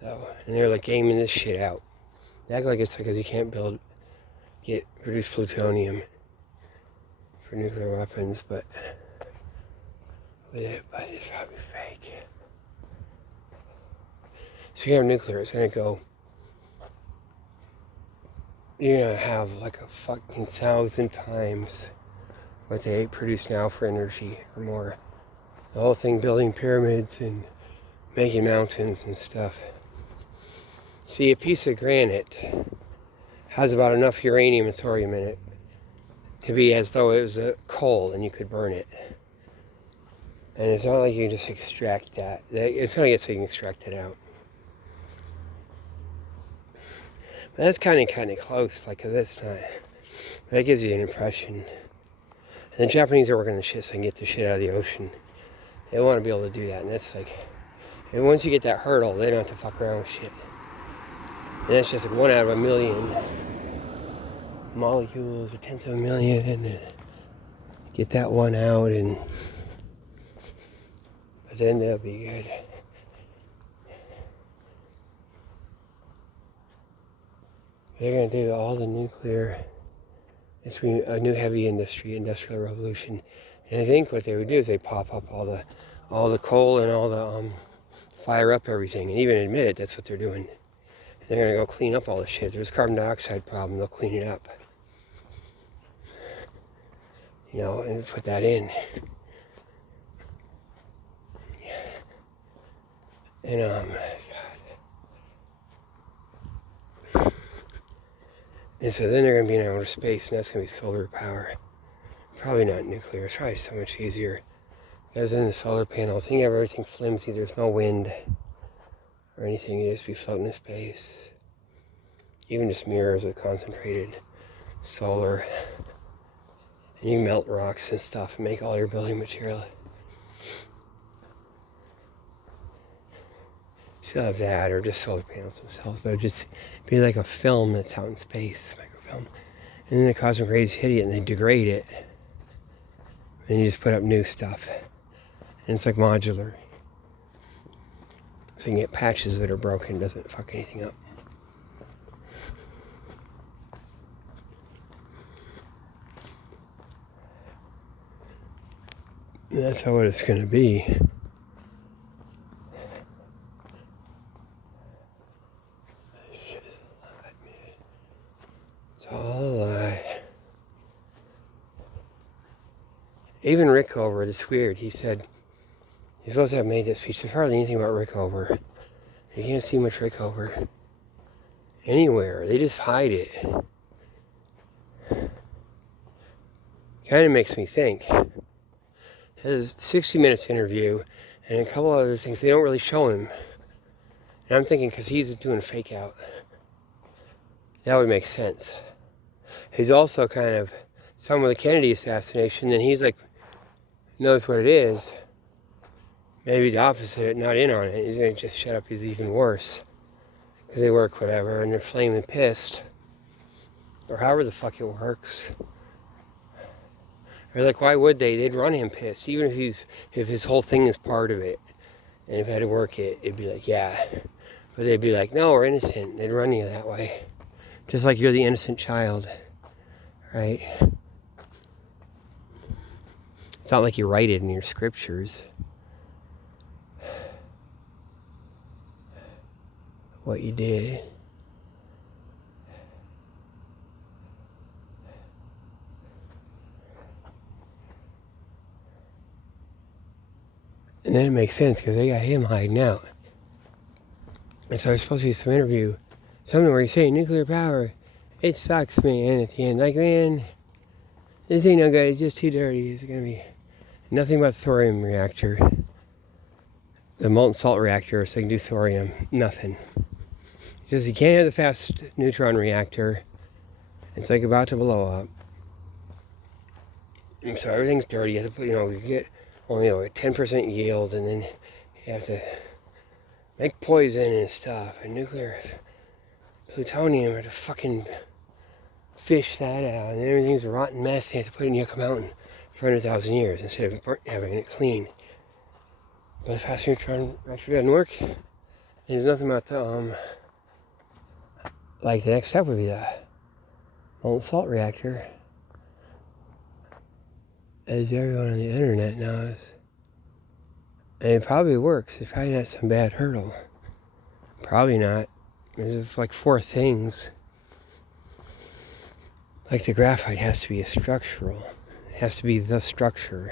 Though. And they're like gaming this shit out. They act like it's because you can't produce plutonium for nuclear weapons, but it's probably fake. So you have nuclear, it's gonna go. You're gonna have like a fucking 1,000 times what they produce now for energy or more. The whole thing, building pyramids and making mountains and stuff. See, a piece of granite has about enough uranium and thorium in it to be as though it was a coal and you could burn it. And it's not like you can just extract that. It's going to get so you can extract it out. But that's kind of close, like, because that's not. That gives you an impression. And the Japanese are working the shit so they can get the shit out of the ocean. They want to be able to do that, and that's like. And once you get that hurdle, they don't have to fuck around with shit. And that's just like 1 out of 1,000,000 molecules, or 1/10 of a million, and get that one out, and. But then they'll be good. They're going to do all the nuclear. It's a new heavy industrial revolution. And I think what they would do is they pop up all the coal and all the fire up everything, and even admit it. That's what they're doing. And they're going to go clean up all the shit. There's a carbon dioxide problem. They'll clean it up. And put that in. And And so then they're going to be in outer space, and that's going to be solar power. Probably not nuclear. It's probably so much easier. Because in the solar panels, you can have everything flimsy. There's no wind or anything. You just be floating in space. Even just mirrors with concentrated solar. And you can melt rocks and stuff and make all your building material. Still have that, or just solar panels themselves, but it'd just be like a film that's out in space, microfilm. And then the cosmic rays hit it and they degrade it. And you just put up new stuff. And it's like modular. So you can get patches that are broken, doesn't fuck anything up. And that's how it's going to be. It's all a lie. Even Rickover, it's weird. He said he's supposed to have made this speech. There's hardly anything about Rickover. You can't see much Rickover anywhere. They just hide it. Kind of makes me think. His 60 Minutes interview and a couple other things, they don't really show him. And I'm thinking because he's doing a fake out. That would make sense. He's also kind of some of the Kennedy assassination, and he's like, knows what it is. Maybe the opposite, not in on it. He's going to just shut up. He's even worse. Because they work whatever, and they're flaming pissed. Or however the fuck it works. Or like, why would they? They'd run him pissed. Even if his whole thing is part of it. And if I had to work it, it'd be like, yeah. But they'd be like, no, we're innocent. They'd run you that way. Just like you're the innocent child. Right? It's not like you write it in your scriptures. What you did. And then it makes sense because they got him hiding out. And so there's supposed to be some interview, something where he's saying nuclear power, it sucks, man, at the end. Like, man, this ain't no good, it's just too dirty. It's going to be nothing but thorium reactor. The molten salt reactor, so they can do thorium. Nothing. Just you can't have the fast neutron reactor. It's like about to blow up. And so everything's dirty. You have to put, you get only a 10% yield, and then you have to make poison and stuff, and nuclear plutonium, to fucking fish that out, and everything's a rotten mess. You have to put it in Yucca Mountain for 100,000 years instead of having it clean. But the fast neutron reactor doesn't work. There's nothing about the like the next step would be the molten salt reactor, as everyone on the internet knows. And it probably works. It's probably not some bad hurdle. Probably not. There's like 4 things. Like the graphite has to be a structural. It has to be the structure.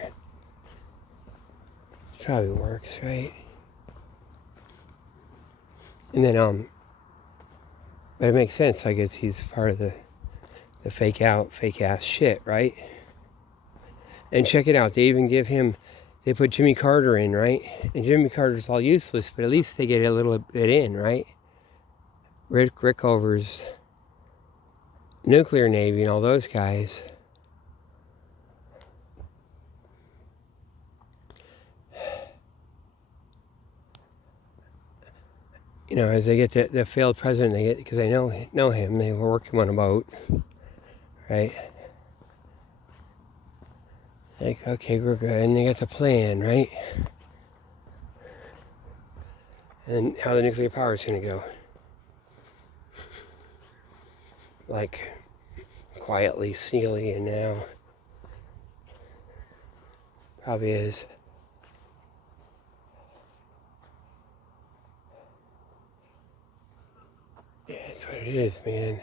It probably works, right? And then, but it makes sense. I guess he's part of the fake ass shit, right? And check it out. They even give him, they put Jimmy Carter in, right? And Jimmy Carter's all useless, but at least they get a little bit in, right? Rick Rickover's nuclear navy and all those guys. As they get the failed president, they get, because they know him, they were working on a boat, right? Like, okay, we're good, and they got the plan, right? And how the nuclear power is going to go. Like, quietly, sneakily, and now probably is. Yeah, that's what it is, man.